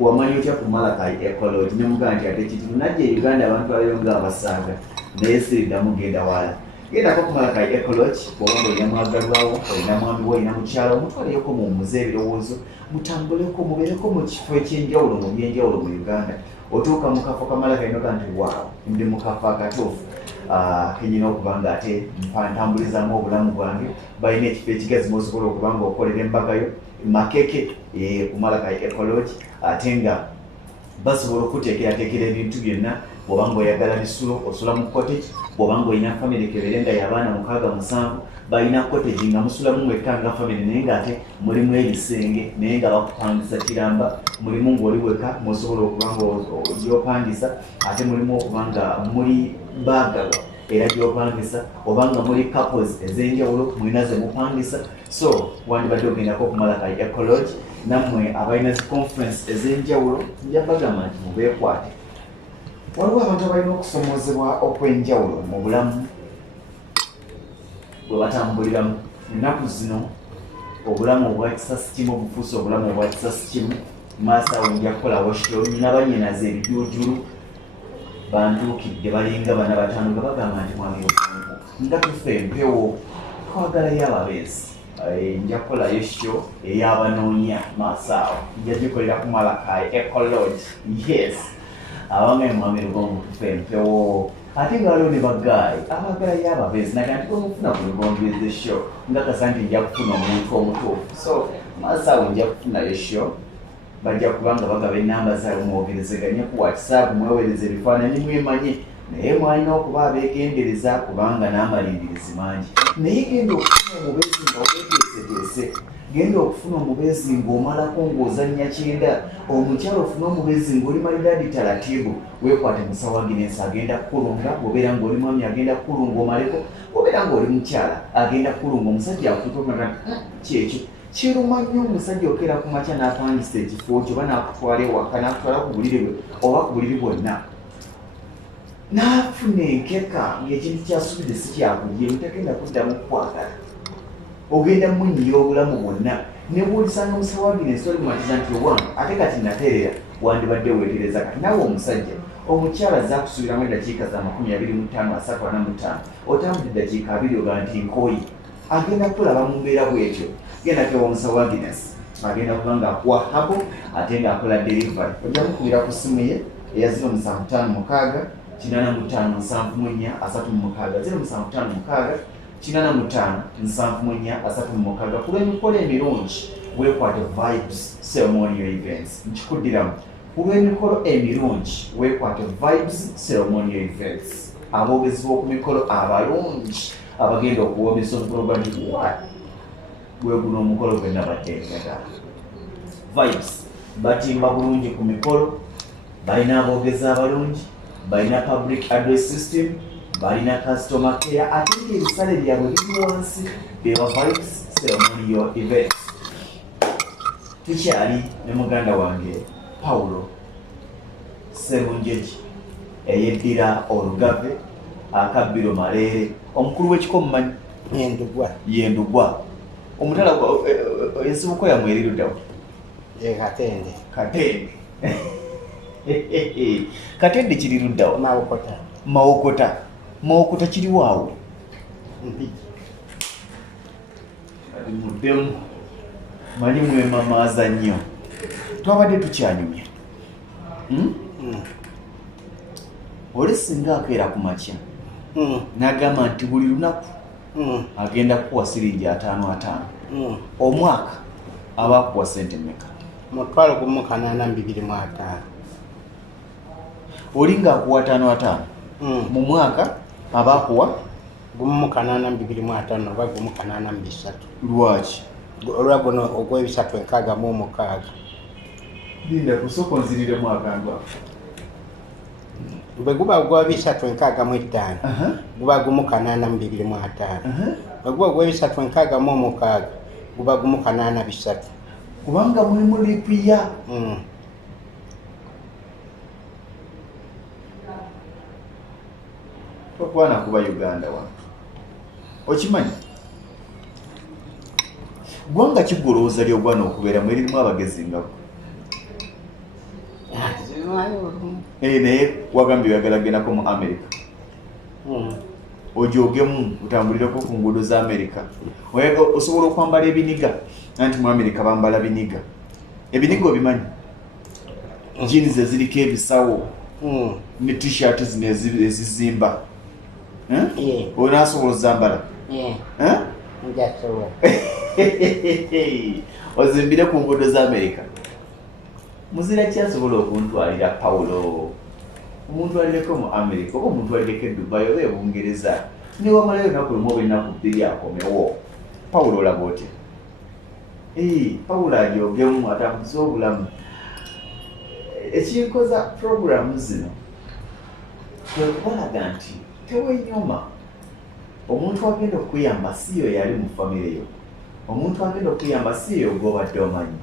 wamanyi otya ku malakayi ecology ne mugamba nti ate kitimu najja e Uganda abantu balayo ng'abasaaga naye siriddamu genda wala. Gendako ku malakayi ecology bw'oba ng'olina mwagalwawo olina mwami we olina mukyalo mutwaleyoko mumuze ebirowoozo mutambuleko mubeereko mu kifo ekyenjawulo mu byenjawulo mu Uganda. Otuuka mu kafo kamalakayi noga nti waawo ndi mu kafo akatuufu kenyina okuba nga ate ntambulizamu obulamu bwange. Balina ekifo ekigazi mw'osobola okuba nga okolera embagayo makeke ku malakayi ecology ate nga basobola okuteekerateekera ebintu byonna. Bw'oba ng'oyagala misulo osula mu cottage. Bw'oba ng'olina family kebeere nga y'abaana 6-7 balina cottage nga musulamu mwekka nga family naye ng'ate mulimu ebisenge naye nga bakupangisa kiramba. Mulimu ng'oli weka mwosobola okuba ng'ogyopangisa ate mulimu okuba nga muli baagalwa era gyopangisa oba nga muli couples ez'enjawulo mulina ze mupangisa. So wandibadde ogendako ku malakayi ecology nammwe abalina zi conference ez'enjawulo nja bagamba nti mubeekwate. Waliwo abantu abalina okusomozebwa okw'enjawulo mu bulamu bwe batambuliramu. Ennaku zino obulamu obwa kisasi kimu obufuusa obulamu obwa kisasi kimu maaso awo nja kukola washiro nabanyinaza ebijuujulu bantuukidde balinga bana bataano nga bagamba nti mwami nga tufa empewo twagalayo ababeezi nja kukolayo sho ey'abanoonya maaso awo nja gikolera ku Malakayi Ecology yes abange mwami lugongo tufa empewo ate nga waliwo ne bagaayi abagalayo ababeezi naga nti gomufuna ku lugongo sho nga kasa nti nja kufuna omuntu omutuufu so maaso awo nja kufunayo sho bajja kubanga bagaba enamba zaabwe mwogerezeganye ku WhatsApp mwewereze ebifaananyi mwemanye naye mwalina okuba abeegendereza kubanga n'amalindirizi mangi naye genda okufuna omubeezi nga weeteeseteese genda okufuna omubeezi ng'omalako ng'ozannya kyenda omukyala ofuna omubeezi ng'oli maridadi taratibu weekwate musawo Aginesi agenda kukulunga bw'obeera ng'oli mwami agenda kukulunga omaleko bw'obeera ng'oli mukyala agenda kukulunga omusajja akutuuka kyekyo kiruma nnyo omusajja okeera ku makya n'apangisa ekifo kyo oba n'akutwala ewaka n'akutwala ku buliri bwe oba ku buliri bwonna n'afuna enkeka ng'ekintu kyasubidde si kyakujje mutagenda kuddamu kukwagala ogenda munyiira obulamu bwonna ne bw'olisanga omusawo Aginesi oli mumatiza nti owange ate kati nateerera wandibadde weetereza kati nawe omusajja omukyala azze akusubiramu eddakiika za 25-45 otambudde eddakiika 2 ogaa nti nkooyi agenda kulaba mu mbeera bwetyo genda kewa omusawo Aginesi agenda kuba nga akuwa habo ate ng'akola delivery ojja mukubira ku simu ye eya 0756 85 74 36 0756 85 74 ku lw'emikolo emirungi weekwate Vibes Ceremonial Events nkikuddiramu ku lw'emikolo emirungi weekwate Vibes Ceremonial Events aboogezi b'oku mikolo abalungi abagenda okuwoomesa omukolo gwa gwe guno omukolo gwe nabateekera Vibes batimba bulungi ku mikolo balina aboogezi abalungi balina public address system balina customer care ate ebisale byabwe biri wansi beba Vibes Ceremonial Events tukyali ne muganda wange Paulo Serunjeji eyeddira olugave akabbiro maleere omukulu w'ekiko mumanyi yendugwa omutala ensibuko yamwe eriruddawo katende kiri luddawo mawokota kiri waawo kati muddemu manyi mwemamaaza nnyo twabadde tukyanyumya oli singa akeera ku makya n'agamba nti buli lunaku agenda kuwa siringi 5 omwaka aba akuwa sente mmeka? 1,825. oli ng'akuwa 5 mu mwaka aba akuwa 1,825 oba 1,823. lwaki? olwa guno ogw'ebisatu 6 linda kusoko nzirire mwaka ndwa bwe guba ogw'ebisatu 6 guba 1,825 bwe guba ogw'ebisatu 6 guba 1,823 kubanga mulimu lipiya okwana kuba Uganda wa okimanyi gwanga kigolooza ly'ogwana okubeera mu eririmu abagezi ngabo naye wagambye oyagala genako mu America ojogemu utambulireko ku nguudo za America osobola okwambala ebiniga anti mu America bambala biniga ebiniga obimanyi jeans eziriko ebisawo ne t-shirt zino ezizimba onaasobola ozambala ozimbire ku nguudo za America muzira kyasobola okuntwalira Paulo omuntu alireko mu America oba omuntu alireko e Dubai oba e Bungereza niwamalayo naku lumu oba ennaku 2 akomewo Paulo olaba otya? Paulo alyogemu atambuza obulamu ekinkoza programu zino kwe kubalaga nti tewenyuma omuntu agenda okuyamba siyo yali mu famire yo omuntu agenda okuyamba siyo gobadde omanyi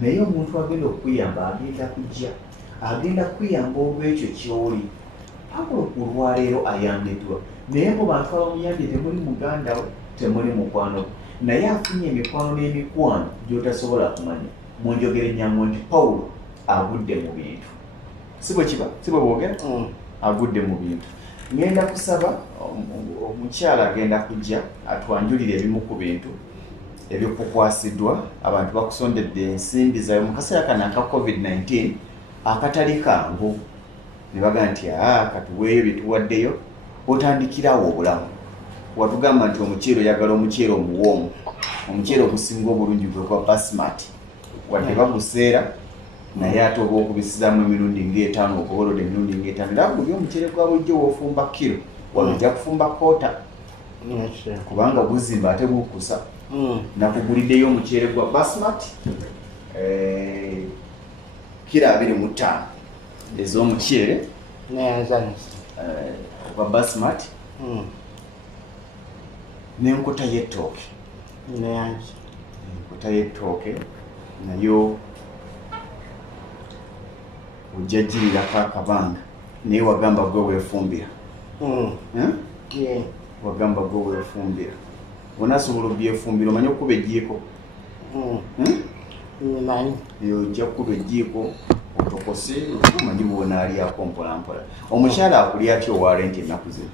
naye omuntu agenda okuyamba agenda kujja agenda kuyamba olw'ekyo kyoli Paulo ku lwaleero ayambiddwa naye mu bantu abamuyambye temuli muganda we temuli mukwano naye afunye emikwano n'emikwano gy'otasobola kumanya munjogere nnyamu nti Pawulo agudde mu bintu si bwe kiba si bwe boogera agudde mu bintu. Ngenda kusaba omukyala agenda kujja atwanjulire ebimu ku bintu ebyokukwasiddwa abantu bakusondedde ensimbi zaabwe mu kaseera kano aka COVID-19 akatali kangu ne baga nti katuweeyo byetuwaddeyo otandikirawo obulamu. Watugamba nti omuceere oyagala omuceere omuwoomu, omuceere ogusinga obulungi gwe gwa basmati wadde baguseera naye ate oba okubisizaamu emirundi ng'etaano okubolodde emirundi ng'etaano era buli omuceere gwa bulijjo w'ofumba kiro wano ojja kufumba koota kubanga guzimba ate gukusa. Nakuguliddeyo omuceere gwa basmati kilo 25 ez'omuceere gwa basmati n'enkota y'ettooke enkota y'ettooke nayo ojja girirako akabanga naye wagamba gwe weefumbira wagamba gwe weefumbira onasobola obyefumbira omanyi okuba ejjiiko ojja kukuba ejjiiko otokose omanyi bwonaalyako mpolampola. Omukyala akuli atya owalenti ennaku zino?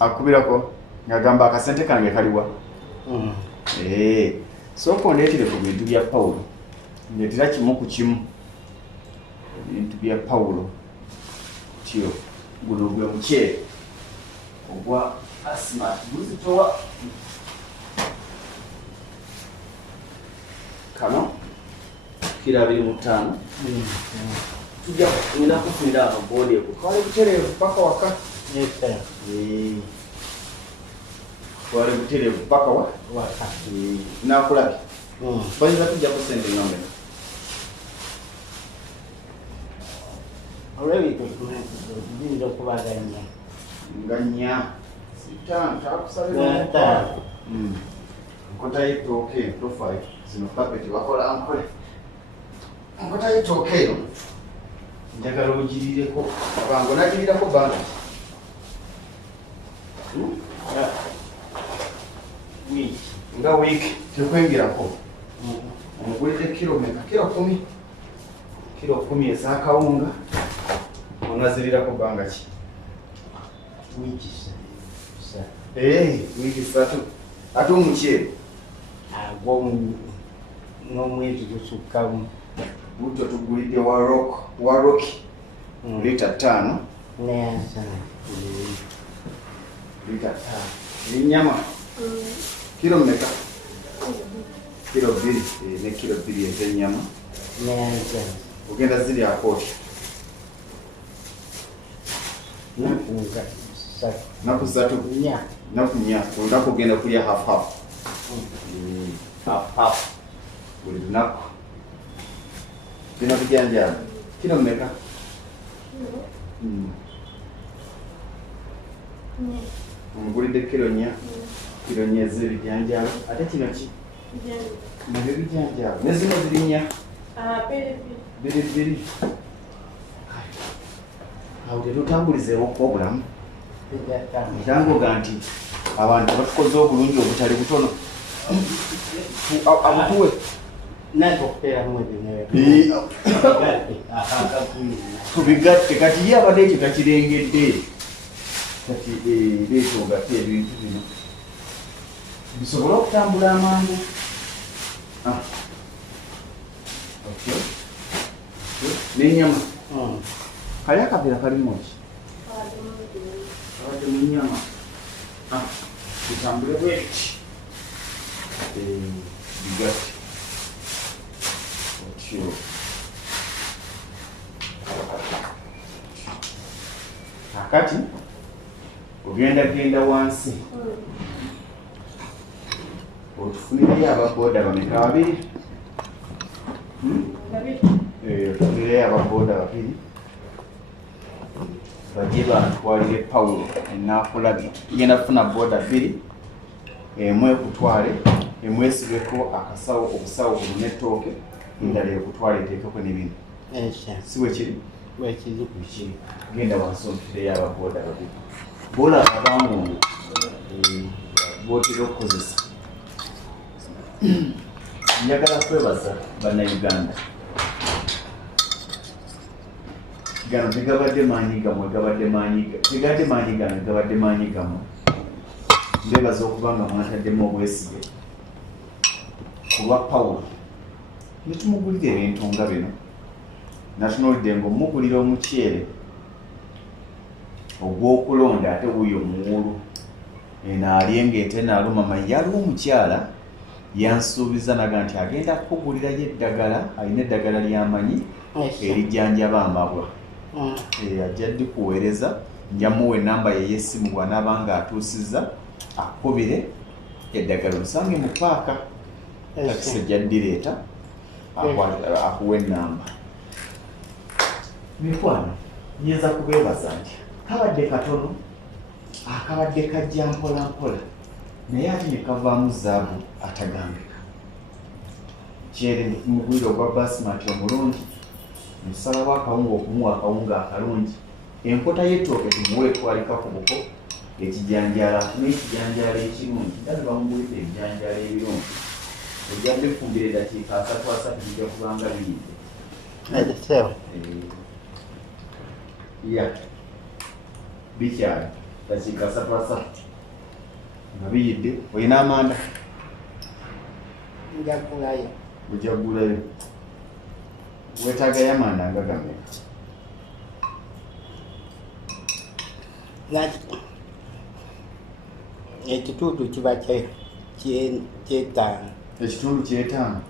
Akubirako ng'agamba akasente kange kaliwa? Sooka ondeetere ku bintu bya Pawulo, ndeetera kimu ku kimu ebintu bya Pawulo. Tyo guno gwe muceere ogwa basmati guzitowa kano kilo 25 tujja kugenda kufunira amaboodi eko twale butereevu paka waka twale butereevu paka waka nakulabye bayinza tujja ku sente ng'amwe olwebiyinza okubaganya nganya sitaano takusabira nkota y'ettooke entofayo zino kapeti bakola nkole nkota y'ettooke eyo njagala ogirireko abange onagirirako banga nga wiiki tekwengirako omugulire kilo meka? Kilo 10 ez'akawunga onazirirako banga ki? Wiiki 3 ate omuceere n'omwezi gusukkamu Buddo tugulidde waroki lita 5 lita 5 n'ennyama kilo meka? Kilo 2 ne kilo 2 ez'ennyama ogenda ziryako otya? Naku 3 naku 4 olunaku ogenda kulya half buli lunaku. Bino bijanjaalo kilo meka? Omugulidde kilo 4 ez'ebijanjaalo ate kino ki? Nabyo bijanjaalo ne zino ziri 4 biri awo tetutambulizeewoko obulamu era ngoga nti abantu batukoze obulungi obutali butono abutuwe tubigatte kati ye abadde ekyo takirengedde kati leeta ogatte ebintu bino bisobole okutambula amangu. N'ennyama kali akaveera kalimu ki? Abadde mu nnyama bitambule bweki bigatte otyo. Akati ogendagenda wansi otufunirayo ababooda bameka? 2 otufunirayo ababooda 2 bajje bantwalire Pawulo enaakulabye. Tugenda kufuna booda 2 emu ekutwale emwesibeko akasawo obusawo buno n'ettooke endala ekutwale eteekeko n'ebintu si wekiri genda wansi ontufireyo ababooda 2 bola abangu botera okukozesa. Njagala kwebaza bannayuganda. Gano tegabadde maanyi gammwe, tegadde maanyi gammwe. Mbebaza okuba nga mwataddemu obwesige ku lwa Pawulo. Ne tumugulira ebintu nga bino. Natunulidde ng'omugulira omuceere ogw'okulonda ate wuyo muwulu. Eno alyenga ate naaluma mayi. Yaliwo omukyala yansuubiza naga nti agenda kukugulirayo eddagala, alina eddagala ly'amanyi erijjanjaba amabwa. Ajja ddikuweereza, njamuwa ennamba ye y'essimu bw'anaaba nga atuusizza akubire eddagala olusange mu paaka. Takisi ejja ddireeta akuwa ennamba. Mikwano, nyinza kubeebaza nti kabadde katono, akabadde kajja mpola mpola, naye ate ne kavaamu zaabu atagambika. Kyere mugwiro ogwa basimati omulungi, musalawo akawunga okumuwa akawunga akalungi. Enkota y'ettooke tumuwe etwalika ku buko, ekijanjaala afune ekijanjaala ekirungi. Dala bamugulidde ebijanjaala ebirungi. Ojja bifumbira eddakiika 3 bijja kubanga biyidde. Bikyali dakiika 3 nga biyidde. Olina amanda? Njagulayo. Ojagulayo. Weetaagayo amanda nga gameka? Ekitundu kiba ky'etaano. Ekitundu ky'etaano?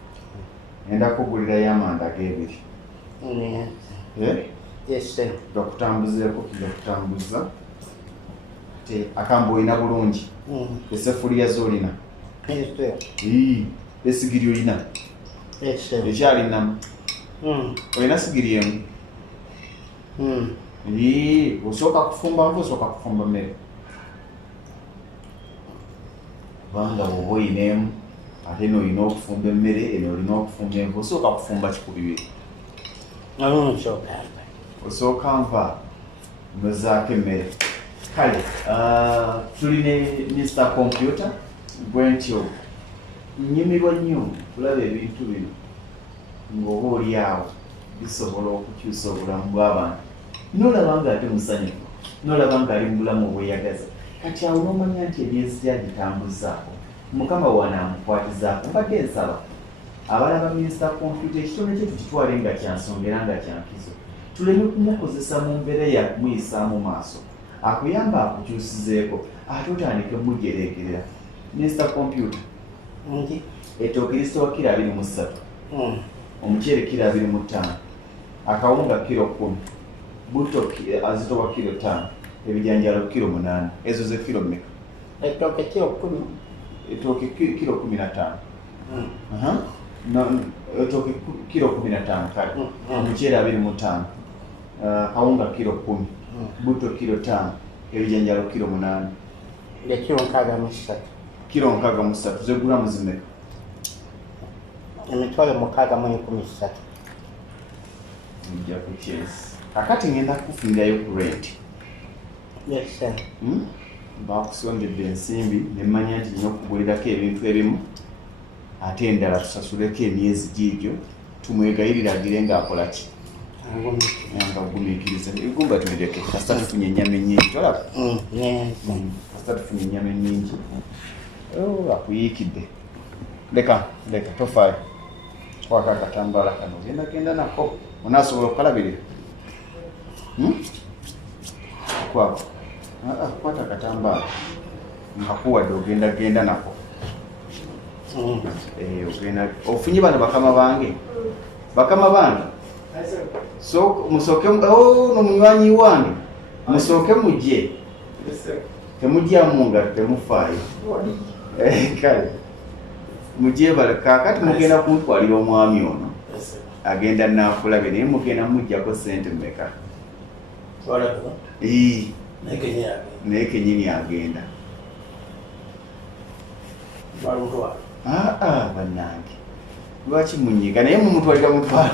Ngenda kugulirayo amanda g'ebiri. Gakutambuzeeko gakutambuza. Akamba olina bulungi? Eseffuliya z'olina? Esigiri olina? Ekyalinamu? Olina sigiri emu? Osooka kufumba nva osooka kufumba mmere? Kubanga bw'oba olina emu ate n'olina okufumba emmere, eno olina okufumba enva, osooka kufumba kikubibiri? Osooka nva nozaako emmere. Kale, tulina Mr. Computer bwe ntyo nnyumirwa nnyo kulaba ebintu bino ng'oba oli awo bisobola okukyusa obulamu bw'abantu. N'olaba nga ate musanyufu, n'olaba nga ali mu bulamu obweyagaza. Kati awo n'omanya nti ebyezi gyagitambuzaako, Mukama wanaamukwatizaako. Mbadde nsaba abalaba Mr. Computer ekitone kye tukitwale nga kyansonga era nga kyankizo. Tuleme kumukozesa mu mbeera ya kumuyisaamu maaso. Akuyamba akukyusizeeko ate otandike mujereekerera. Mr. Computer, ettooke lisitowa kilo 23, omuceere kilo 25, akawunga kilo 10, Buddo azitowa kilo 5, ebijanjaalo kilo 8. Ezo ze kilo mmeka? Ettooke kilo 10. Ettooke kilo 15. Ettooke kilo 15 kale. Omuceere 25, akawunga kilo 10, Buddo kilo 5, ebijanjaalo kilo 8. Kilo 63. Kilo 63 zegulamu zimeka? Emitwalo 613. Nja ku chase. Akati ngenda kufunirayo ku rent. Bakusondedde ensimbi ne mmanya nti nina okugulirako ebintu ebimu ate endala tusasuleko emyezi giigyo tumwegayiriragire ng'akola ki? Nga gumiikiriza. Egumba tulireke kasita tufunye ennyama ennyingi. Tolaba? Kasita tufunye ennyama ennyingi. Akuyiikidde. Leka tofaayo. Kwata akatambaala kano genda nako. Onaasobola okukalabirira? Kwako. Kwata akatambaala. Nkakuwadde genda nako. Ogenda. Ofunye bano bakama bange? Bakama bange? So musooke n'omunywanyi wange musooke mujje. Temujjamu nga temufaayo. Kale mujje kaakati mugenda kuntwalira omwami ono agenda naakulabye naye mugenda mujjako ssente mmeka? Naye kenyini agenda. Bannange lwaki munyiga naye mumutwalira mutwalo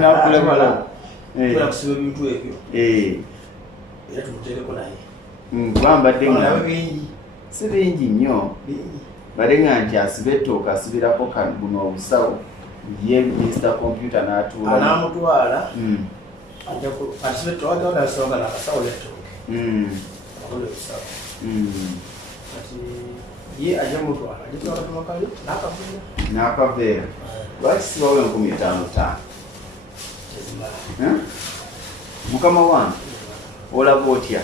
nakulabala kusiba ebintu ebyo era tumuteereko naye Gwambadde nga si bingi nnyo bale nga nti asiba ettooka asibirako buno obusawo ye Mr. Computer n'atuula n'amutwala asiba ettooka gasonga n'akasawo y'ettooka akola obusawo kati ye ajja mutwala agitwala tumakayo n'akaveera lwaki sibawo 55,000 mukama wange olaba otya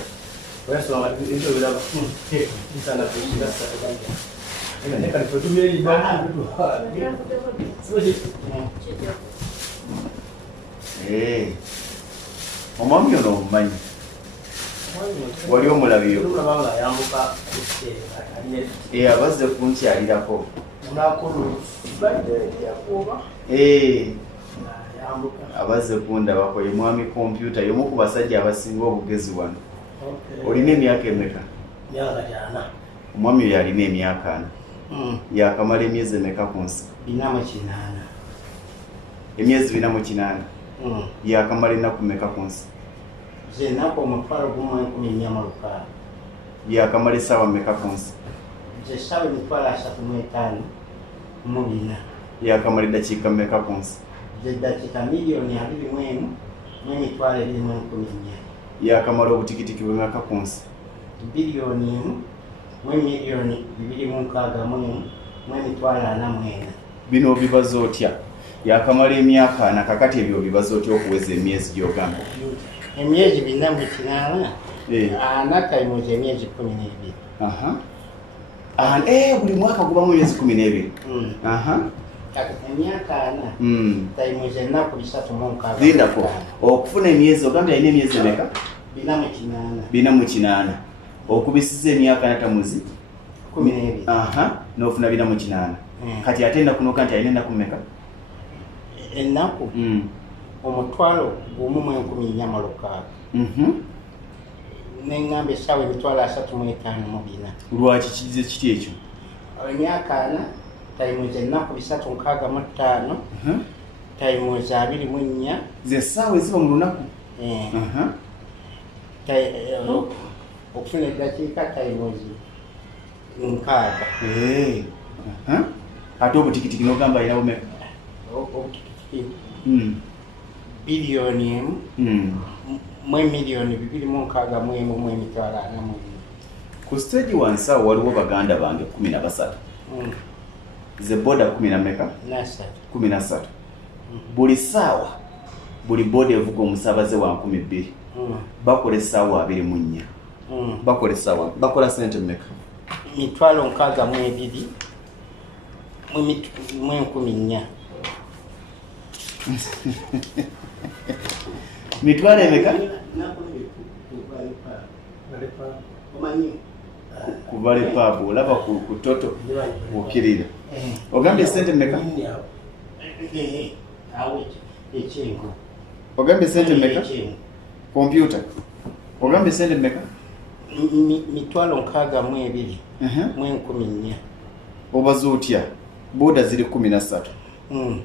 omwami ono omumanyi wali omulabiyo abazze kunkyalirako abazze kundabako ye mwami Computer y'omu ku basajja abasinga obugezi wano. Olina emyaka emeka? Omwami oyo alina emyaka 4. Yakamala emyezi emeka ku nsi? 48. Emyezi 48? Yakamala ennaku meka ku nsi? Ennaku 1,406. Yakamala essaawa meka ku nsi? Essaawa 3,35 mu 4. Yakamala eddakiika meka ku nsi? Dakika milioni 21,214. Yakamala obutikitiki bw'emyaka ku nsi? Bilioni 1,261,244. Bino obibaza otya? Yakamala emyaka 4 kakati ebyo obibaza otya okuweza emyezi gy'ogamba? Emyezi 48 anakaimuza emyezi 12. Buli mwaka gubamu emyezi 12. Emyaka 4 taimuza ennaku 365. Lindako okufuna emyezi ogambye alina emyezi emeka? 48. Okubisiza emyaka 4 tamuzi 12. n'ofuna 48. Kati ate ennaku noga nti alina ennaku meka? Ennaku 1,116. N'engamba essaawa 3,35. Lwaki kigize kiti ekyo? Emyaka 4 taimuza ennaku 365 taimuza 24 ze ssaawa eziba mu lunaku. Okufuna eddakiika taimuzi 6. Ate obutikitiki n'ogamba alina bumeka? Obutikitiki bilioni 1,261,4. Ku stage wansi awo waliwo baganda bange 13. Ze boda 13. Buli ssaawa buli boda evuga omusaabaze wa 2,000. Bakola essaawa 24. Bakola essaawa bakola sente meka? 62,000 mu 14. Mitwalo emeka? Kubale pabu olaba ku toto okirira. Ogambye sente meka? Ogambye sente meka? Computer. Ogambye sente meka? 62,000 mu 14. Obaza otya? Boda ziri 13.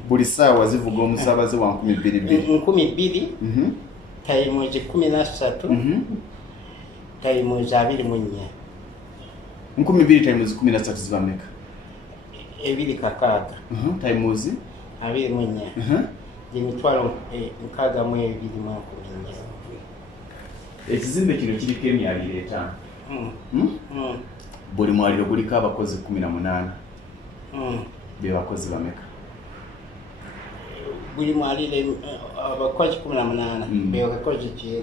Buli ssaawa zivuga omusaabaze wa 2,000. 2,000 taimuzi 13 taimuzi 24. 2,000 taimuzi 13 ziba meka? 2,600. Taimuzi 24. Emitwalo 62,000. Ekizimbe kino kiriko emyaliro 5. Buli mwaliro guliko abakozi 18. Be bakozi bameka? Buli mwaliro abakozi 18. Be bakozi 9.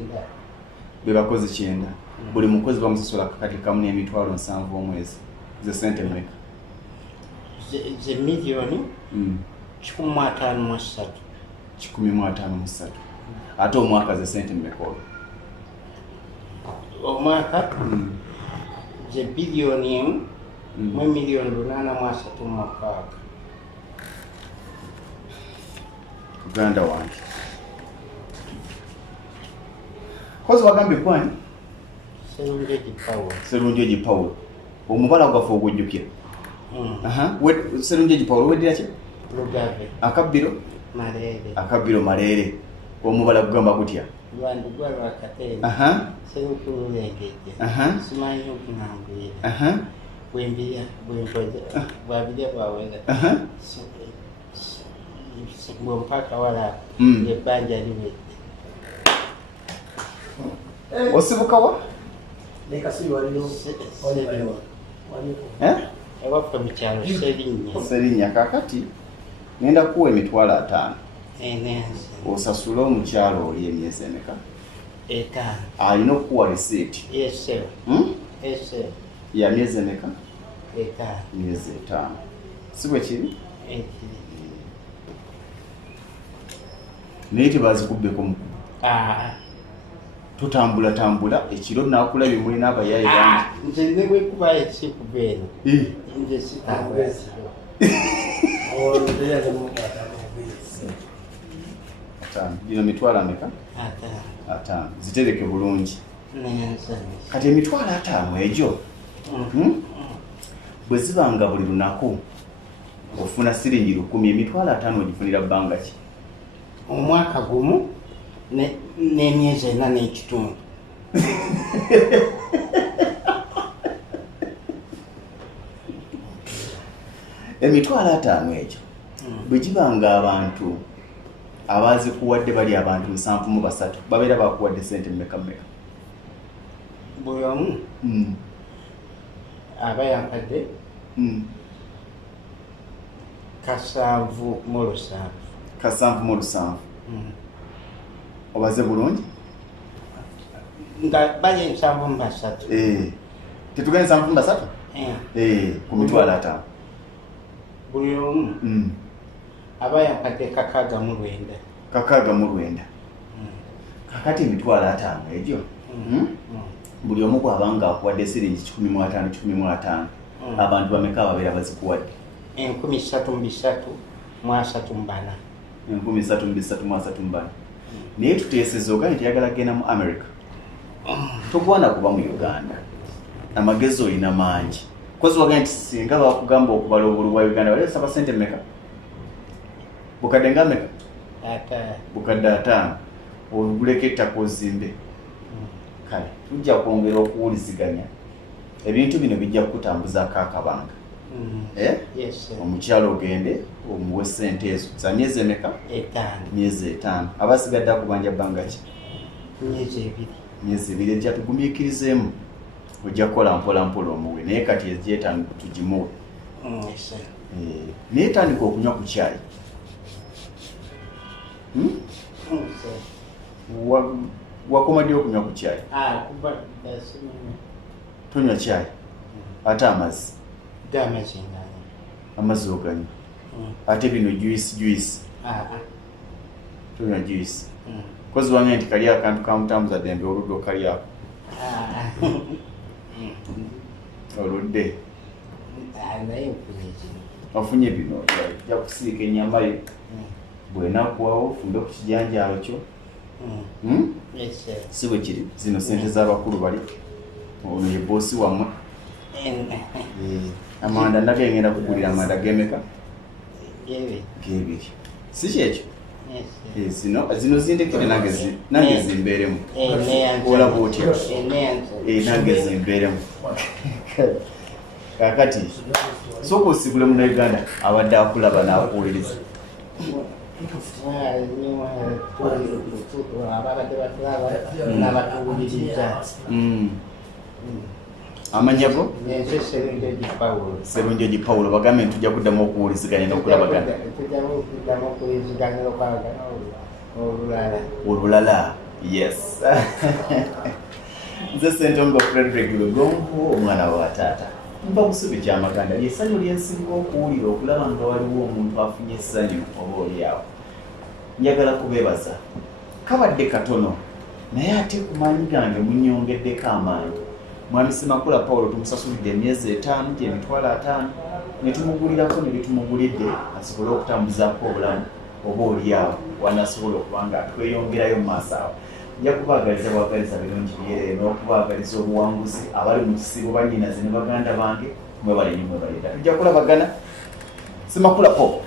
Be bakozi 9. Buli mukozi bamusasula kakati kamu n'emitwalo 7 omwezi. Ze sente meka? Ze milioni 53. 53. Ate omwaka ze sente meka? Omwaka ze bilioni 1,836,000. Uganda wange. Kozi wagambye kwani? Serunjeji Paulo. Omubala gwaffe ogujjukira. Serunjeji Paulo weddira ki? Lugabe. Akabbiro? Malere. Akabbiro Malere. Omubala gugamba gutya? lwandugwa lwakateera serukululengeje simanyi okuŋambwira bwabirya bwawera bwompaka wala ebbanja liwedde osibukawa ewaffe mu kyalo Serinnya kakati ngenda kuwa emitwalo 5 osasule omukyalo oli emyezi emeka? 5 alina okuwa receipt ya myezi emeka? 5 myezi 5 si bwe kiri? naye tebazikubbeko mukuba tutambula ekiro nakulabye mulina abayaye bangi nze ne bwekuba ekikuba eno nze sitambula ekiro gino mitwalo ameka? 5 zitereke bulungi kati emitwalo 5 egyo bwe zibanga buli lunaku ofuna siringi 10 emitwalo 5 ogifunira bbanga ki? omwaka gumu n'emyezi 4 n'ekitundu emitwalo 5 egyo bwe gibanga abantu abazikuwadde bali abantu 73 babeera bakuwadde sente mmeka? buli omu aba yampadde 7,7 obaze bulungi nga bali 7,3 tetugane 7,3 ku mitwalo 5 buli omu aba yampadde 6,9 kakati emitwalo 5 egyo buli omu bw'abanga akuwadde siringi 15 abantu bameka ababeera bazikuwadde? 13,334 13,334 naye tuteeseza ogani teyagala kgenda mu America togwana kuba mu Uganda amagezi olina mangi kozi wagani nti singa bakugamba okubala obulu bwa Uganda balesa sente mmeka? bukadde nga mmeka? bukadde 5 oluguleko ettaka ozimbe kale tujja kwongera okuwuliziganya ebintu bino bijja kukutambuzaako akabanga omukyalo ogende omuwe sente ezo za myezi emeka? 5 abasigadde akubanja bbanga ki? myezi 2 ejja tugumiikirizeemu ojja kukola mpola omuwe naye kati ejja 5 tugimuwe naye tandika okunywa ku kyayi wakomadde okunywa ku kyayi? tonywa kyayi ate amazzi amazzi oganywa ate bino juice tonywa juice kozi wange nti kali akantu kamutambuza ddembe oludde okali ako oludde ofunye bino ojja kusiika ennyama yo bwenakuwawo ofumbe ku kijanjaalo kyo si bwe kiri zino sente z'abakulu bali ono ye boosi wammwe amanda nagengenda kugulira amanda gemeka? 2 si kyekyo? zino zindekere nange zimbeeremu olaba otya? nange zimbeeremu kakati sooka osigule munauganda abadde akulaba n'akuwuliriza amanyago? Serunjogi Paulo bagambe tujja kuddamu okuwuliziganya n'okulabagana olulala yes nze Ssentongo Frederick Lugongo omwana wa taata mba busubi kyamaganda lyessanyu lyensinga okuwulira okulaba nga waliwo omuntu afunye essanyu oba oliawo njagala kubeebaza kabadde katono naye ate ku maanyi gange munyongeddeko amaanyi mwami Semakula Paulo tumusasulidde emyezi 5 gyemitwalo 5 ne tumugulirako ne bitumugulidde asobole okutambuzaako obulamu oba oliawo wanasobola okuba nga tweyongerayo mu maaso awo nja kubaagaliza bwagaliza birungi byere n'okubaagaliza obuwanguzi abali mu kisibo bannyinaze ne baganda bange mwebale nnyo mwebaleda tujja kulabagana Semakula Paulo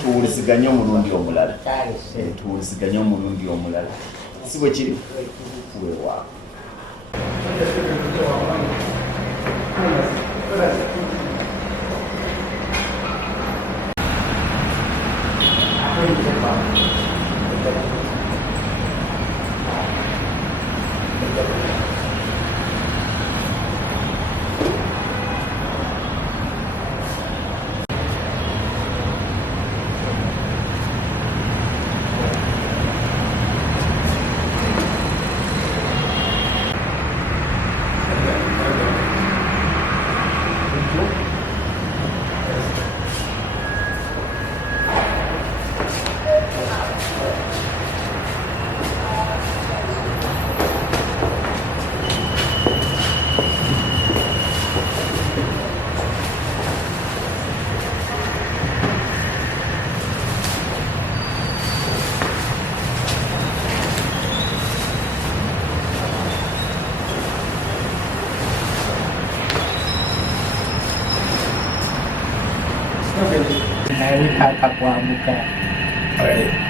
tuwuliziganye omulundi omulala si bwe kiri weewaawo. nawe kaka kuamka. Alright.